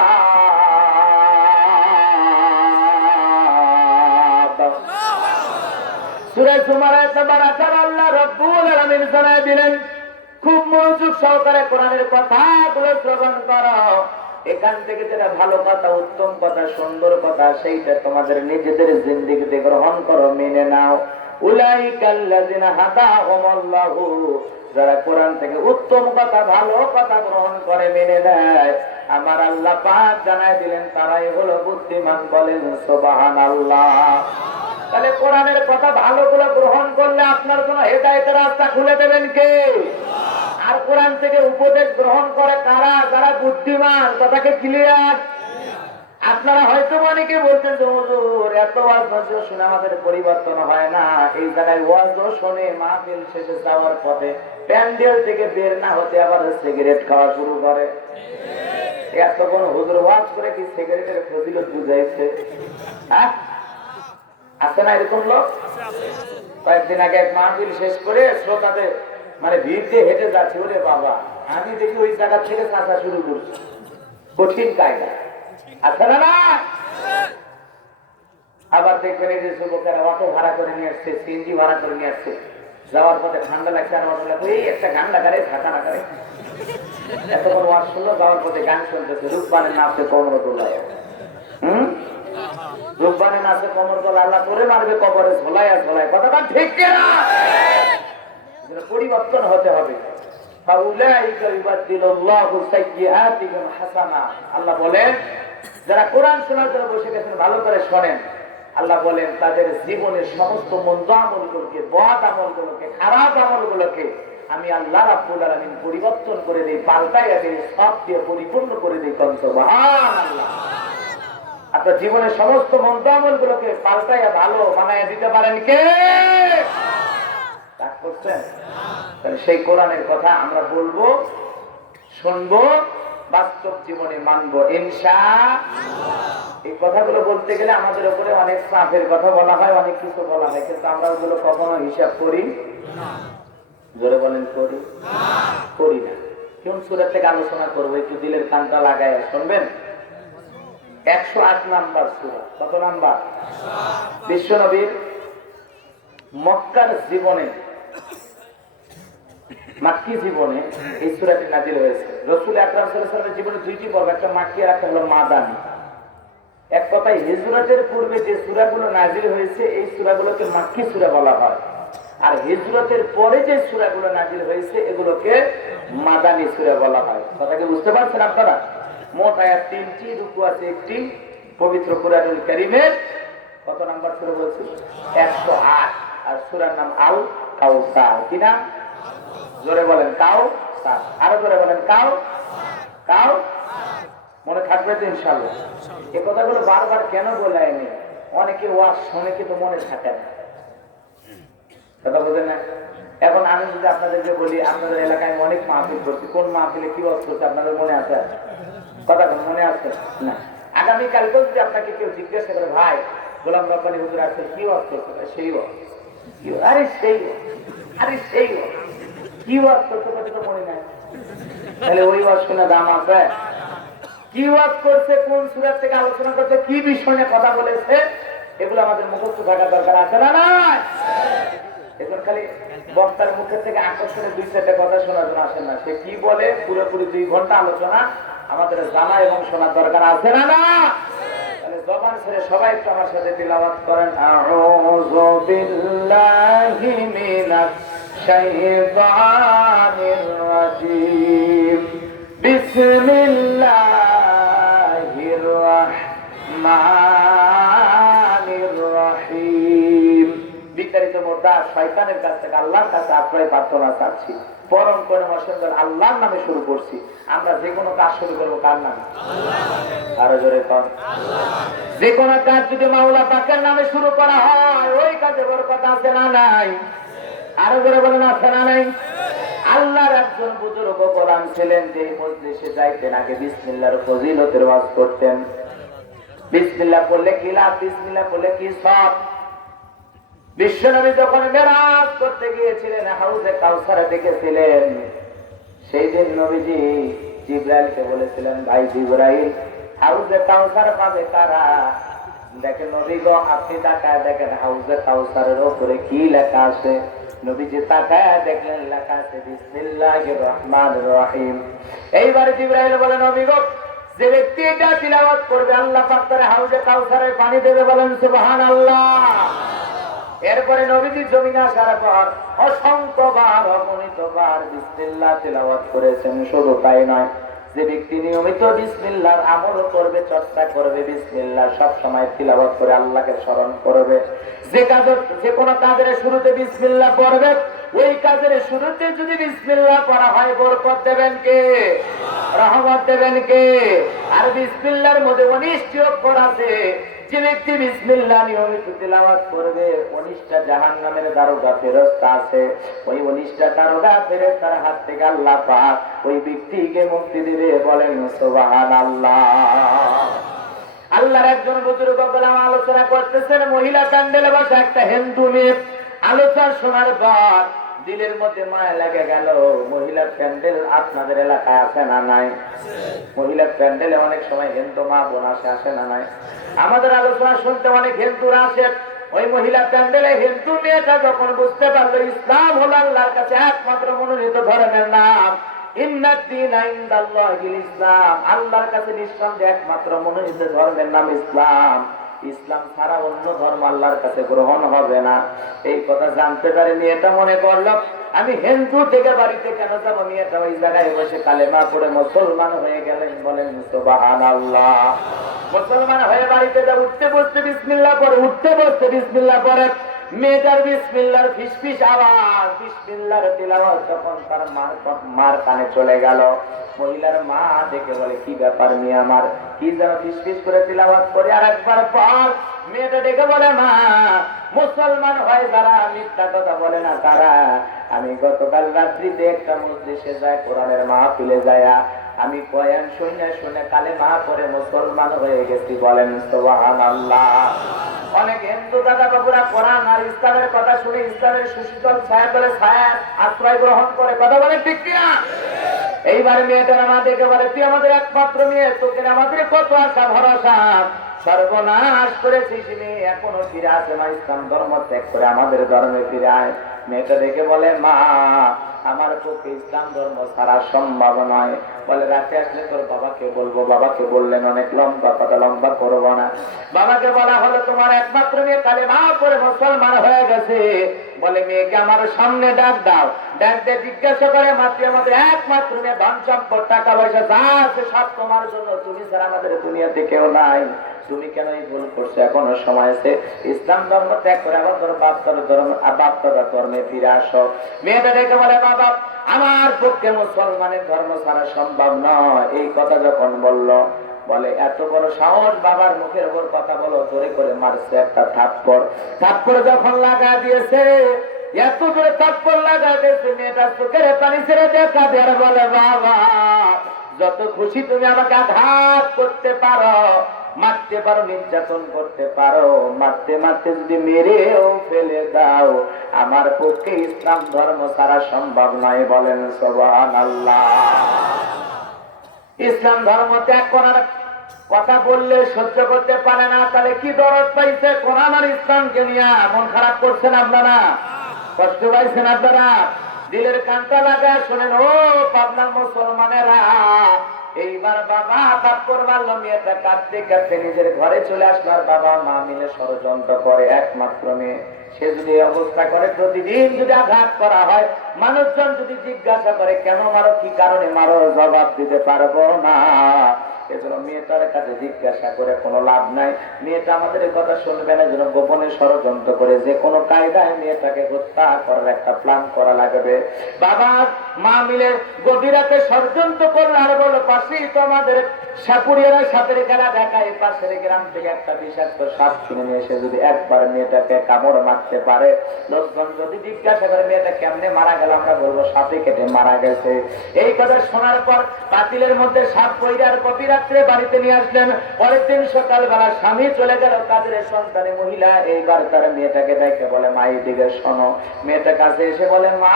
সূরা জুমার আয়াত নম্বর 18 আল্লাহ রাব্বুল আলামিন জানায় দিলেন, খুব মনোযোগ সহকারে কোরআনের কথাগুলো শ্রবণ করো। এখান থেকে যেটা ভালো কথা, উত্তম কথা, সুন্দর কথা, সেইটা তোমাদের নিজেদের জিন্দেগিতে গ্রহণ করো, মেনে নাও। উলাইকাল্লাযিনা হাদাহুমুল্লাহু, যারা কোরআন থেকে উত্তম কথা, ভালো কথা গ্রহণ করে, মেনে নেয়, আমার আল্লাহ পাক জানায় দিলেন তারাই হলো বুদ্ধিমান। বলেন সুবহানাল্লাহ। তাহলে কোরআনের কথা ভালোগুলো গ্রহণ করলে আপনার জন্য হেদায়েতের রাস্তা খুলে দেবেন কে? আর কোরআন থেকে উপদেশ গ্রহণ করে কারা? যারা বুদ্ধিমান। কথাকে ক্লিয়ার? আপনারা হয়তো অনেকে বলছেন যে হুজুর এত ওয়াজ নজর শুনে আমাদের পরিবর্তন হয় না। এই জায়গায় ওয়াজও শুনে মাহফিল শেষে যাওয়ার পথে প্যান্ডেল থেকে বের না হতে আবার সিগারেট খাওয়া শুরু করে। এতক্ষণ হুজুর ওয়াজ করে কি সিগারেটের ফজিলত বুঝাইছে? হ্যাঁ, আছে না এরকম লোক? কয়েকদিন আগে এক মাহফিল শেষ করে শ্রোতাদের মানে ভিড় দিয়ে হেঁটে যাচ্ছে, ওরে বাবা, আমি দেখি ওই জায়গা থেকে চাচা শুরু করছি। কঠিন কায়দা আছে না? না, আবার দেখবেন এই যে যুবকেরা অটো ভাড়া করে নিয়ে আসছে, সিএনজি ভাড়া করে নিয়ে আসছে, যাওয়ার পথে ঠান্ডা লাগছে, আর অটো লাগছে, এই একটা গান লাগারে থাকা না করে এতক্ষণ ওয়াজ শুনলো, যাওয়ার পথে গান শুনতেছে, রূপবানের নাচে কোমর দোলায়। রূপবানের নাচে কোমর দোলা, আল্লাহ করে মারবে কবরে ঝোলায় আর ঝোলায়। কথাটা ঠিক কিনা? পরিবর্তন হতে হবে। আল্লাহ বলেন, যারা কোরআন শোনার জন্য বসে গেছেন, ভালো করে শোনেন, আল্লাহ বলেন তাদের জীবনের সমস্ত মন্দ আমলগুলোকে, বদ আমলগুলোকে, খারাপ আমলগুলোকে আমি আল্লাহ রাব্বুল আলামিন পরিবর্তন করে দেই, পাল্টাইয়া দেই, সব দিয়ে পরিপূর্ণ করে দেই। সুবহানাল্লাহ। আপনার জীবনের সমস্ত মন্দ আমলগুলোকে পাল্টাইয়া ভালো বানাইয়া দিতে পারেন কে? রাগ করছেন? তাহলে সেই কোরআনের কথা আমরা বলবো, শুনবো, বাস্তব জীবনে মানবো ইনশাআল্লাহ। এই কথাগুলো বলতে গেলে আমাদের উপরে অনেক চাপের কথা বলা হয়, অনেক কিছু বলা হয়, কিন্তু আমরা ওগুলো কখনো হিসাব করি না। জোরে বলেন করি করি না। কোন সূরা থেকে আলোচনা করবো একটু দিলের কানটা লাগায় শুনবেন। 108 নাম্বার সূরা। কত নাম্বার? বিশ্ব নবীর মক্কার জীবনে, মাক্কি জীবনে এই সূরাটি নাযিল হয়েছে। রাসূল আকরাম সাল্লাল্লাহু আলাইহি ওয়াসাল্লামের জীবনে দুইটি পর্ব, একটা মাক্কি আর একটা হলো মাদানী। এক কথায় হিজরতের পূর্বে যে সূরাগুলো নাযিল হয়েছে এই সূরাগুলোকে মাক্কি সূরা বলা হয়, আর হিজরতের পরে যে সূরাগুলো নাযিল হয়েছে এগুলোকে মাদানী সূরা বলা হয়। কথা কি বুঝতে পারছেন আপনারা? মোট আয়াত 3টি, রুকু আছে 1টি। পবিত্র কুরআনুল কারীমের কত নাম্বার সূরা বলছি? 108। আর সূরার নাম আল কাউসার। কি নাম? জোরে বলেন কাউসার। আরো জোরে বলেন কাউ। মনে থাকবে তো ইনশাআল্লাহ। এই কথাগুলো বারবার কেন বলায়নি? অনেকে ওয়াজ শুনে কিন্তু মনে থাকে না। কথা বুঝেন না? এখন আমি যদি আপনাদেরকে বলি, আপনাদের এলাকায় অনেক মাহফিল করছি, কোন মাহফিলে কি ওয়াজ করছে আপনাদের মনে আছে? কথা মনে আছে না? আগামীকালকেও যদি আপনাকে কেউ জিজ্ঞাসা করে, ভাই গোলাম রব্বানী হুজুর আছে, কি ওয়াজ করছে? সেই ওয়াজ। আরে সেই কি ওয়াজ করছে তো মনে নাই। তাহলে ওই ওয়াজ শুনে দাম আছে? কি ওয়াজ করছে, কোন সূরা থেকে আলোচনা করছে, কি বিষয় নিয়ে কথা বলেছে, এগুলো আমাদের মুখস্থ থাকা দরকার আছে না নাই? এখন খালি বক্তার মুখের থেকে আকর্ষণে 2-4টা কথা শোনার জন্য আসেন না। সে কি বলে পুরোপুরি 2 ঘন্টা আলোচনা আমাদের জানা এবং শোনার দরকার আছে না না? তাহলে জবান ছেড়ে সবাই একটু আমার সাথে তিলাওয়াত করেন। আউযু বিল্লাহি মিনাশ শাইতানির রাজীম। বিসমিল্লাহির রাহমানির রহিম। বিতাড়িত মোদ্দা শয়তানের কাছ থেকে আল্লাহর কাছে আশ্রয় প্রার্থনা চাচ্ছি। পরম করে মসজিদ আল্লাহর নামে শুরু করছি। আমরা যে কোনো কাজ শুরু করবো কার নামে? আরো জোরে কর। যে কোনো কাজ যদি মাওলা পাকের নামে শুরু করা হয় ওই কাজে বরকত আছে না নাই? আরো জোরে বলেন আছে না নাই? আল্লাহর একজন বুজুর্গ গোলাম ছিলেন, যে মজলিসে যাইতেন আগে বিসমিল্লাহর ফজিলতের ওয়াজ করতেন। বিসমিল্লাহ বললে কি লাভ, বিসমিল্লাহ বললে কি সব। বিশ্বনবী যখন মেরাজ করতে গিয়েছিলেন, হাউজে কাউসারে দেখেছিলেন, সেই দিন নবীজি জিবরাইলকে বলেছিলেন, ভাই জিবরাইল, হাউজে কাউসার পাবে কারা? দেখেন নবী গো, আপনি তাকায় দেখেন হাউজে কাউসারের উপরে কি লেখা আছে। নবীজি তাকায় দেখলেন লেখা আছে বিসমিল্লাহির রহমানির রহিম। এইবার জিবরাইল বলে, নবী গো, যে ব্যক্তি এটা তিলাওয়াত করবে আল্লাহ পাক তার হাউজে কাউসারের পানি দেবে। বলেন সুবহানাল্লাহ। এরপরে নবীজি জমিনে আসার পর অসংখ্যবার অগণিতবার বিসমিল্লাহ তিলাওয়াত করেছেন। শুধু তাই নয়, যে ব্যক্তি নিয়মিত বিসমিল্লাহর আমল করবে, চর্চা করবে, বিসমিল্লাহ সব সময় তিলাওয়াত করে আল্লাহকে স্মরণ করবে, যে কোনো কাজের শুরুতে বিসমিল্লাহ পড়বে, ওই কাজের শুরুতে যদি বিসমিল্লাহ পড়া হয় বরকত দেবেন কে? রহমত দেবেন কে? আর বিসমিল্লাহর মধ্যে 19টি অক্ষর আছে। যে ব্যক্তি বিসমিল্লাহ নিয়মিত তিলাওয়াত করবে 19টা জাহান্নামের দারোগা ফেরেশতা আছে। ওই 19টা দারোগা ফেরেশতার হাত থেকে আল্লাহ পাক ওই ব্যক্তিকে মুক্তি দিবে। বলেন সুবহানাল্লাহ। আল্লাহর একজন বুজুর্গ গোলাম আলোচনা করতেছেন, মহিলা প্যান্ডেলে বসে একটা হিন্দু মেয়ে। আলোচনা শোনার পর দিলের মধ্যে মায়া লেগে গেল। মহিলা প্যান্ডেল আপনাদের এলাকায় আছে না নাই? মহিলা প্যান্ডেলে অনেক সময় হিন্দু মা বোন আসে না নাই? আমাদের আলোচনা শুনতে অনেক হিন্দুরা আসে। ওই মহিলা প্যান্ডেলে হিন্দু মেয়েটা যখন বুঝতে পারলো ইসলাম হলো আল্লাহর কাছে একমাত্র মনোনীত ধর্মের নাম, ইসলাম, আল্লাহর কাছে নিঃসন্দেহে একমাত্র মনোনীত ধর্মের নাম ইসলাম, ইসলাম ছাড়া অন্য ধর্ম আল্লাহর কাছে গ্রহণ হবে না। এই কথা জানতে পারে মেয়েটা মনে করলো, আমি হিন্দু থেকে বাড়িতে কেন যাবো? মেয়েটা ওই জায়গায় বসে কালেমা পড়ে মুসলমান হয়ে গেলেন। বলেন সুবহানাল্লাহ। মুসলমান হয়ে বাড়িতে যা উঠতে বসতে বিসমিল্লাহ পড়ে, উঠতে বসতে বিসমিল্লাহ পড়ে, মেয়েটার বিসমিল্লাহর ফিসফিস আওয়াজ, বিসমিল্লাহর তিলাওয়াত যখন তার মার কানে চলে গেল, মহিলার মা দেখে বলে কি ব্যাপার মেয়ে আমার, কি যেন ফিসফিস করে তিলাওয়াত করে। আর একবার পর মেয়েটা ডেকে বলে মা, মুসলমান হয় যারা মিথ্যা কথা বলে না তারা, আমি গতকাল রাত্রিতে একটা মজলিসে যায়, কোরআনের মাহফিলে যায়, আমি বয়ান শুনে শুনে কালেমা পড়ে মুসলমান হয়ে গেছি। বলেন সুবহানাল্লাহ। অনেক হিন্দু দাদা বাবুরা কোরআন আর ইসলামের কথা শুনে ইসলামের সুশীতল ছায়া বলে ছায়া আশ্রয় গ্রহণ করে, কথা বলে ঠিক কিনা? এইবার মেয়েটার মা দেখে বলে তুই আমাদের একমাত্র মেয়ে, তোকে আমাদের কত আশা ভরসা, সর্বনাশ করেছিস মেয়ে, এখনো ফিরে আসে না, ইসলাম ধর্ম ত্যাগ করে আমাদের ধর্মে ফিরে আয়। মেয়েটা দেখে বলে মা আমার পক্ষে ইসলাম ধর্ম ছাড়া সম্ভব নয়। বলে রাতে আসলে তোর বাবাকে বলবো। বাবাকে বললেন অনেক লম্বা কথা, লম্বা করবো না। বাবাকে বলা হলো তোমার একমাত্র মেয়ে কালেমা পড়ে মুসলমান হয়ে গেছে। বলে মেয়েকে আমার সামনে ডাক দাও। ডাক দিয়ে জিজ্ঞাসা করে মাতৃ আমাদের একমাত্র মেয়ে, ধন সম্পদ টাকা পয়সা যা আছে সব তোমার জন্য, তুমি ছাড়া আমাদের দুনিয়াতে কেউ নাই, তুমি কেন এই ভুল করছো? এখনো সময় আছে, ইসলাম ধর্ম ত্যাগ করে আবার তোর বাপ দাদার ধর্মে ফিরে আসো। মেয়েটা ডেকে বলে বাবা আমার পক্ষে মুসলমানের ধর্ম ছাড়া সম্ভব নয়। এই কথা যখন বললো, বলে এত বড় সাহস বাবার মুখের উপর কথা বলো, জোরে করে মারছে একটা থাপ্পড়। থাপ্পড় যখন লাগা দিয়েছে, এত করে থাপ্পড় লাগা দিয়েছে, মেয়েটা চোখের পানি ছেড়ে দেখা দিয়ে বলে বাবা যত খুশি তুমি আমাকে আঘাত করতে পারো, মারতে পারো, নির্যাতন করতে পারো, মারতে মারতে যদি মেরেও ফেলে দাও, আমার পক্ষে ইসলাম ধর্ম ছাড়া সম্ভব নয়। বলেন সুবহানাল্লাহ। ইসলাম ধর্ম ত্যাগ করার কথা বললে সহ্য করতে পারে না, তাহলে কি দরদ পাইছে কোরআন আর ইসলামকে নিয়ে? মন খারাপ করছেন আপনারা, কষ্ট পাইছেন আপনারা, দিলের কান্তা লাগা শোনেন ও পাবনার মুসলমানেরা। এইবার বাবা থাপ্পড় মারলো, মেয়েটা কাঁদতে কাঁদতে নিজের ঘরে চলে আসলো। বাবা মা মিলে ষড়যন্ত্র করে, একমাত্র মেয়ে, সে যদি অবস্থা করে প্রতিদিন যদি আঘাত করা হয়, মানুষজন যদি জিজ্ঞাসা করে কেন মারো, কি কারণে মারো, জবাব দিতে পারবো না। এজন্য মেয়েটার কাছে জিজ্ঞাসা করে কোনো লাভ নাই। মেয়েটা আমাদের এই কথা শুনবে না, যেন গোপনে ষড়যন্ত্র করে যে কোনো কায়দায় মেয়েটাকে হত্যা করার একটা প্ল্যান করা লাগবে। বাবা মা মিলে গভীর রাতে ষড়যন্ত্র করলো, আর বললো পাশেই তো আমাদের সাপুরিয়ারা সাপের খেলা দেখায়, পাশের গ্রাম থেকে একটা বিষাক্ত সাপ কিনে নিয়ে এসে যদি একবার মেয়েটাকে কামড় মারতে পারে, লোকজন যদি জিজ্ঞাসা করে মেয়েটা কেমনে মারা গেল, আমরা বলবো সাপে কেটে মারা গেছে। এই কথা শোনার পর পাতিলের মধ্যে সাপ পইরা আর গভীর রাত্রে বাড়িতে নিয়ে আসলেন। পরের দিন সকালবেলা স্বামী চলে গেল কাজের সন্তানে মহিলা, এইবার তার মেয়েটাকে দেখে বলে মা এদিকে শোনো। মেয়েটা কাছে এসে বলে মা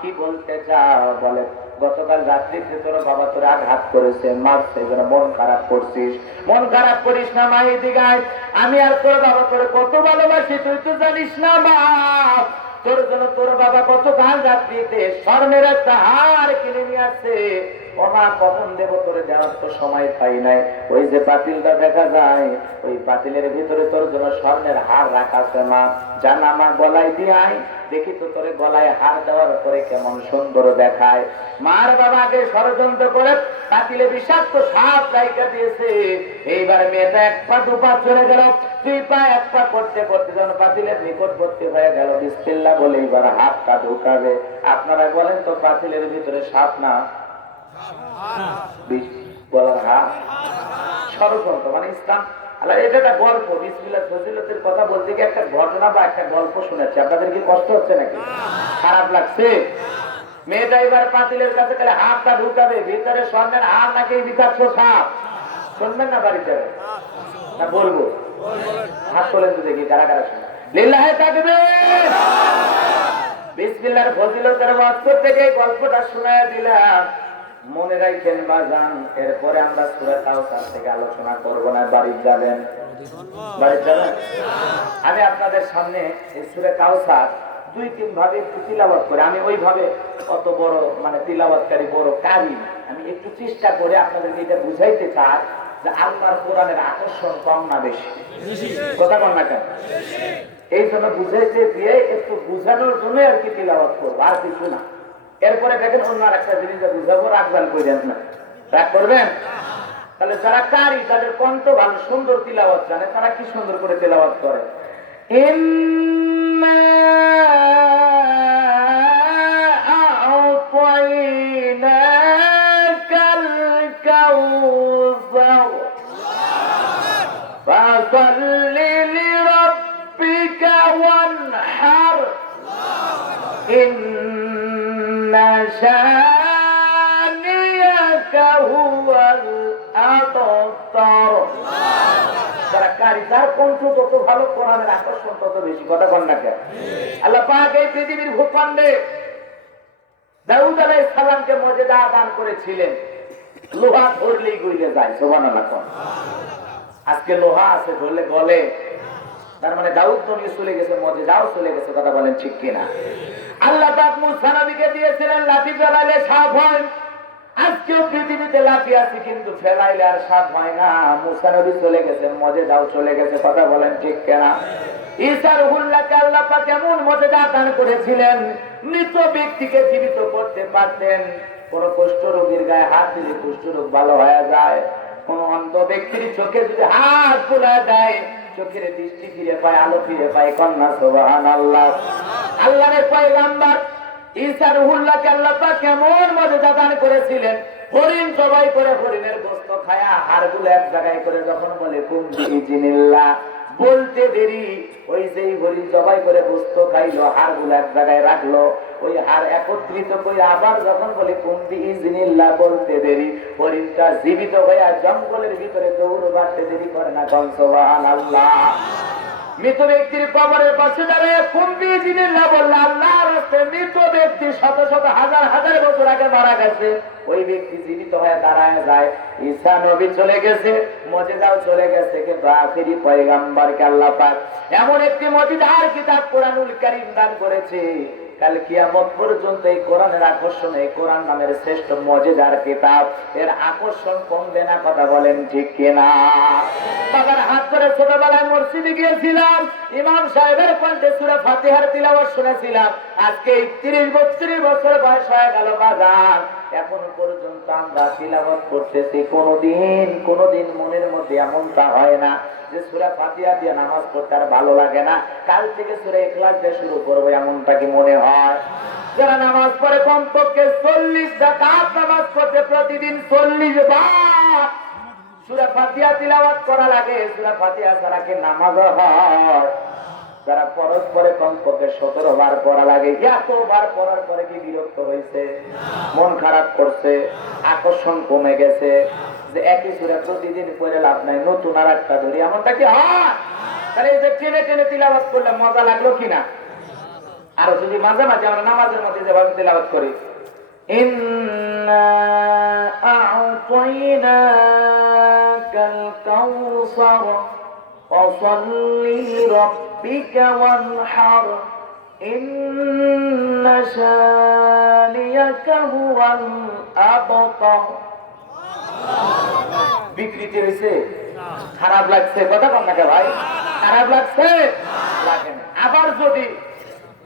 কি বলতে চাও? বলে গতকাল রাত্রিতে তোর বাবা তোর আঘাত করেছে, মারছে, মন খারাপ করছিস। মন খারাপ করিস না মা, এদিকে আয়। আমি আর তোর বাবা তোর কত ভালোবাসি তুই তো জানিস না মা। তোর জন্য তোর বাবা কত কাল রাত্রিতে স্বর্ণের একটা হার কিনে নিয়ে আসছে। ও মা কখন দেবো তোরে, দেওয়ার তো সময় পাই নাই। ওই যে পাতিলটা দেখা যায়, ওই পাতিলের ভিতরে তোর জন্য স্বর্ণের হার রাখা আছে মা, জানা মা গলায় দিয়ে আয়, দেখি তো তোরে গলায় হার দেওয়ার পরে কেমন সুন্দর দেখায়। মার বাবাকে ষড়যন্ত্র করে পাতিলে বিষাক্ত সাপ রাইখা দিয়েছে। এইবার মেয়েটা এক পা দুপা চলে গেল, দুই পা এক পা করতে করতে যখন পাতিলের নিকটবর্তী হয়ে গেল, বিসমিল্লাহ বলে এইবার হাতটা ঢুকাবে। আপনারা বলেন তো পাতিলের ভিতরে সাপ না বলার হাত? ষড়যন্ত্র মানে ইসলাম আল্লাহ, এটা একটা গল্প। বিসমিল্লাহ ফজিলতের কথা বলতে গিয়ে একটা ঘটনা বা একটা গল্প শুনেছি। আপনাদের কি কষ্ট হচ্ছে নাকি, খারাপ লাগছে? মেয়েটা এবার পাতিলের কাছে গেলে হাতটা ঢুকাবে, ভিতরে স্বর্ণের হার নাকি বিষাক্ত সাপ। শুনবেন না বাড়িতে না বলবো? হাত তোলেন তো দেখি কারা কারা শুনে। লিল্লাহে তাকবীর। বিসমিল্লাহর ফজিলতের ওয়াক্ত থেকে গল্পটা শোনায় দিলাম, মনে রাখবেন বাজান। এরপরে আমরা সূরা কাউসার থেকে আলোচনা করব না, বাড়ি যাবেন, বাড়ি যাবেন। আমি আপনাদের সামনে এই সূরা কাউসার দুই তিন ভাবে একটু তিলাওয়াত করে, আমি ওইভাবে অত বড় মানে তিলাওয়াতকারী বড় কারি, আমি একটু চেষ্টা করে আপনাদেরকে এটা বুঝাইতে চাই যে আল্লাহর কোরআনের আকর্ষণ কম না বেশি, কথা কম না কেন? এই জন্য বুঝাইতে দিয়ে একটু বুঝানোর জন্য আর কি তিলাওয়াত করবো, আর কিছু না। এরপরে দেখেন অন্য আর একটা জিনিস বুঝাবো, রাখবেন করেন না, রাগ করবেন। তাহলে যারা কারি তাদের কণ্ঠ ভালো, সুন্দর তিলাওয়াত জানে, তারা কি সুন্দর করে তিলাওয়াত করে। ইন্না আ'তাইনাকাল কাউসার ফাসাল্লি লিরাব্বিকা ওয়ানহার ইন্না শানিয়াকা হুয়াল আবতার। যারা কারি, যার কণ্ঠ তত ভালো, কোরআনের আকর্ষণ তত বেশি। কথা বল না কেন? আল্লাহ পাক এই পৃথিবীর ভূখণ্ডে দাউদ আলাইহিস সালামকে মর্যাদা দান করেছিলেন। লোহা ধরলেই গইলে যায়। সুবহানাল্লাহ। আজকে লোহা আছে, ধরলে গলে। তার মানে দাউদ তো নিয়ে চলে গেছে, মর্যাদাও চলে গেছে। কথা বলেন ঠিক কিনা? আল্লাহ পাক মূসা নবীকে দিয়েছিলেন লাঠি ফেলাইলে সাপ হয়। আজকেও পৃথিবীতে লাঠি আছে, কিন্তু ফেলাইলে আর সাপ হয় না। মূসা নবী চলে গেছেন, মর্যাদাও চলে গেছে। কথা বলেন ঠিক কিনা? ঈসা রূহুল্লাহকে আল্লাহ পাক এমন মর্যাদা দান করেছিলেন, মৃত ব্যক্তিকে জীবিত করতে পারতেন। কোন কুষ্ঠ রোগীর গায়ে হাত দিলে কুষ্ঠ রোগ ভালো হয়ে যায়। কোন অন্ধ ব্যক্তির চোখে যদি হাত তোলা যায়, চোখের দৃষ্টি ফিরে পায়, আলো ফিরে পায়। কন্যা সুবহানাল্লাহ। আল্লাহর পয়গম্বর ঈসা রূহুল্লাহকে আল্লাহ পাক কেমন মর্যাদা দান করেছিলেন। হরিণ জবাই করে হরিণের গোশত খায়া হাড়গুলো এক জায়গায় করে যখন বলে কুম বিইজনিল্লাহ, বলতে দেরি ওই যেই হরিণ জবাই করে গোশত খাইলো, হাড়গুলো এক জায়গায় রাখলো, ওই হাড় একত্রিত করে আবার যখন বলে কুম বিইজনিল্লাহ, বলতে দেরি হরিণটা জীবিত হয়ে জঙ্গলের ভিতরে দৌড় মারতে দেরি করে না। সুবহানাল্লাহ। মৃত ব্যক্তির কবরের পাশে দাঁড়িয়ে কুম বিইজনিল্লাহ বলল, আল্লাহর রাস্তায় মৃত ব্যক্তি শত শত হাজার হাজার বছর আগে মারা গেছে, ওই ব্যক্তি জীবিত হয়ে দাঁড়ায় যায়। ঈসা নবী চলে গেছে, মর্যাদাও চলে গেছে, কিন্তু আখেরি পয়গম্বরকে আল্লাহ পাক এমন একটি মর্যাদার কিতাব কোরআনুল কারীম দান করেছে, কাল কিয়ামত পর্যন্ত এই কোরআনের আকর্ষণ, এই কোরআন নামের শ্রেষ্ঠ মর্যাদার কিতাব, এর আকর্ষণ কমবে না। কথা বলেন ঠিক কিনা? বাবার হাত ধরে ছোটবেলায় মসজিদে গিয়েছিলাম, ইমাম সাহেবের কণ্ঠে সূরা ফাতিহার তিলাওয়াত শুনেছিলাম। আজকে 30-32 বছর বয়স হয়ে গেল বাজার, এখনো পর্যন্ত আমরা তিলাওয়াত করতেছি। কোনদিন মনের মধ্যে এমনটা হয় না যে সূরা ফাতিহা দিয়ে নামাজ পড়তে আর ভালো লাগে না, কাল থেকে সূরা ইখলাস দিয়ে শুরু করবো, এমনটা কি মনে হয়? যারা নামাজ পড়ে কমপক্ষে 40 রাকাত নামাজ পড়তে প্রতিদিন 40 বার সূরা ফাতিহা তিলাওয়াত করা লাগে। সূরা ফাতিহা ছাড়া কি নামাজ হয়? যারা পরস্পরে কমপক্ষে 17 বার পড়া লাগে। এতবার পড়ার পরে কি বিরক্ত হয়েছে, মন খারাপ করছে, আকর্ষণ কমে গেছে, যে একই সূরা প্রতিদিন পড়ে লাভ নাই, নতুন আর একটা ধরি, এমনটা কি হয়? তাহলে এই যে টেনে টেনে তিলাওয়াত করলে মজা লাগলো কিনা? আর যদি মাঝে মাঝে আমরা নামাজের মধ্যে যেভাবে তিলাওয়াত করি, ইন্না আ'তাইনাকাল কাউসার ফাসাল্লি লিরাব্বিকা ওয়ানহার ইন্না শানিয়াকা হুয়াল আবতার। বিকৃতি হয়েছে? খারাপ লাগছে? কথা বল না কে ভাই? খারাপ লাগছে? লাগে না। আবার যদি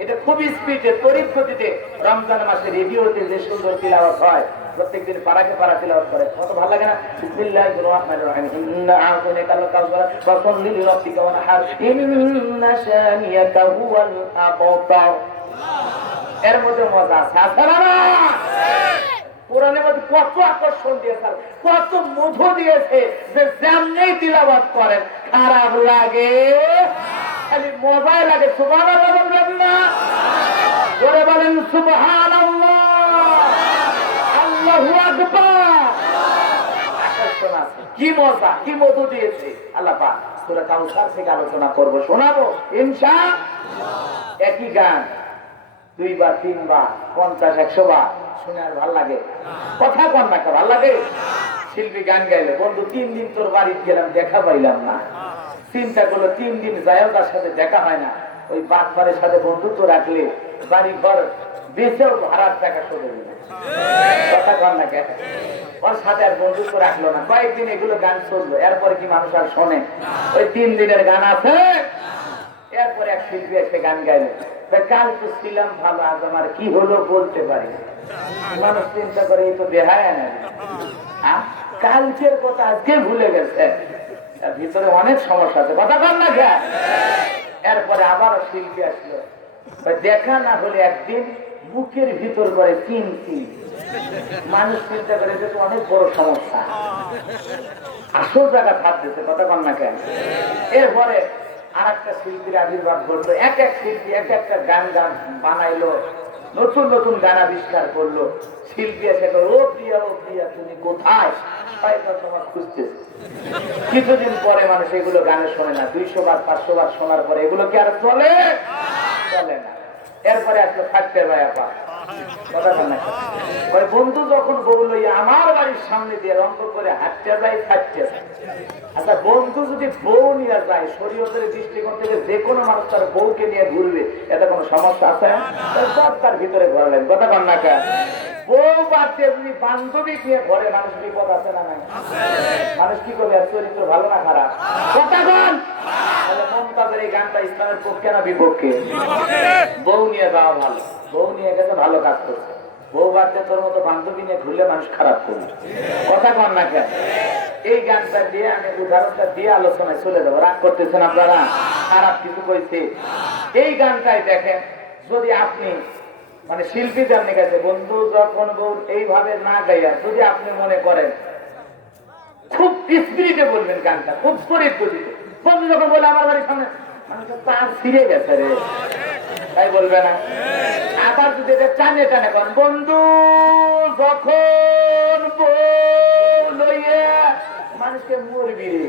এটা খুব স্পিডে তড়িৎ গতিতে রমজান মাসে রেডিওতে যে সুন্দর তিলাওয়াত হয়, প্রত্যেকদিন পারাকে পারা তিলাওয়াত করে, কত ভালো লাগে না? বিসমিল্লাহির রহমানির রহিম, ইন্না আ'তাইনাকাল কাউসার ফাসাল্লি লিরাব্বিকা ওয়ানহার ইন্না শানিয়াকা হুয়াল আবতার। এর মধ্যে মজা আছে, আছে না? কোরআনের মধ্যে কত আকর্ষণ দিয়েছে, কত মধু দিয়েছে, যে যেমনি তিলাওয়াত করেন খারাপ লাগে, খালি মজাই লাগে। সুবহানাল্লাহ বলবেন না? জোরে বলেন সুবহানাল্লাহ, আল্লাহু আকবার। আকর্ষণ আছে, কি মজা, কি মধু দিয়েছে আল্লাহ পাক। সূরা কাউসার থেকে আলোচনা করব, শোনাবো ইনশাআল্লাহ। একই গান 2 বার 3 বার 50-100 বার শুনে আর ভাল লাগে? কথা কন না, ভাল লাগে? শিল্পী গান গাইলে, বন্ধু 3 দিন তোর বাড়ি গেলাম, দেখা পাইলাম না। চিন্তা করলো 3 দিন যায়ও তার সাথে দেখা হয় না, ওই বাটপারের সাথে বন্ধুত্ব রাখলে বাড়ি ঘর বেঁচেও ভাড়ার টাকা শোধ হবে না। কথা কন না কেন? ওর সাথে আর বন্ধুত্ব রাখলো না, কয়েকদিন এগুলো গান শুনলো, এরপরে কি মানুষ আর শোনে? ওই 3 দিনের গান আছে, এরপরে এক শিল্পী এসে গান গাইলো, কাল তো ছিলাম ভালো, আজ আমার কি হলো বলতে পারি। মানুষ চিন্তা করে এই তো বেহায়া না, কালকের কথা আজকে ভুলে গেছে, তার ভিতরে অনেক সমস্যা আছে, কথা কর না যা। এরপরে আবার শিল্পী আসলো, দেখা না হলে একদিন বুকের ভিতর করে চিন চিন। মানুষ চিন্তা করে যে অনেক বড় সমস্যা, আসল জায়গা থাকতেছে, কথা কর না কেন। এরপরে আর একটা শিল্পীর আবির্ভাব ঘটলো, এক এক শিল্পী এক একটা গান গান বানাইলো, নতুন নতুন গান আবিষ্কার করলো। শিল্পী এসে ও প্রিয়া তুমি কোথায়, তোমার খুঁজতেছে। কিছুদিন পরে মানুষ এগুলো গানে শোনে না, 200 বার 500 বার শোনার পরে এগুলো কি আর চলে? চলে না। এরপরে আসলো থাকতে ভাইয়া, কথা না ওই বন্ধু যখন বউ লইয়া আমার বাড়ির সামনে দিয়ে রঙ্গ করে হাঁটতে যায় থাকতে। আচ্ছা, বন্ধু যদি বউ নিয়ে যায়, শরীয়তের দৃষ্টিকোণ থেকে যে কোনো মানুষ তার বউকে নিয়ে ঘুরবে, এতে কোনো সমস্যা আছে? সব তার ভিতরে ঘোরালেন, কথা কন না কেন। বউ বাড়তে এমনি বান্ধবী নিয়ে ঘরে মানুষ বিপদ আছে না নাই? মানুষ কি করবে, চরিত্র ভালো না খারাপ, কথা কন। মমতাজের এই গানটা ইসলামের পক্ষে না বিপক্ষে? বউ নিয়ে যাওয়া ভালো, বউ নিয়ে গেছে ভালো কাজ করছে। বউ বাড়তে তোর মতো বান্ধবী নিয়ে ঘুরলে মানুষ খারাপ করবে, কথা কন না কেন। এই গানটা দিয়ে আমি উদাহরণটা দিয়ে আলোচনায় চলে যাবো, রাগ করতেছেন আপনারা? খারাপ কিছু কইছে এই গানটাই দেখেন। যদি আপনি মানে শিল্পী জানতে গেছে, বন্ধু যখন বউ এইভাবে না গাইয়া যদি আপনি মনে করেন খুব স্পিরিটে বলবেন গানটা, খুব শরীর গতিতে, বন্ধু যখন বলে আমার বাড়ির সামনে, মানে তার ফিরে গেছে রে, তাই বলবে না? আবার যদি এটা টানে টানে করেন, বন্ধু যখন বউ লইয়া, মানুষকে মরবি রে।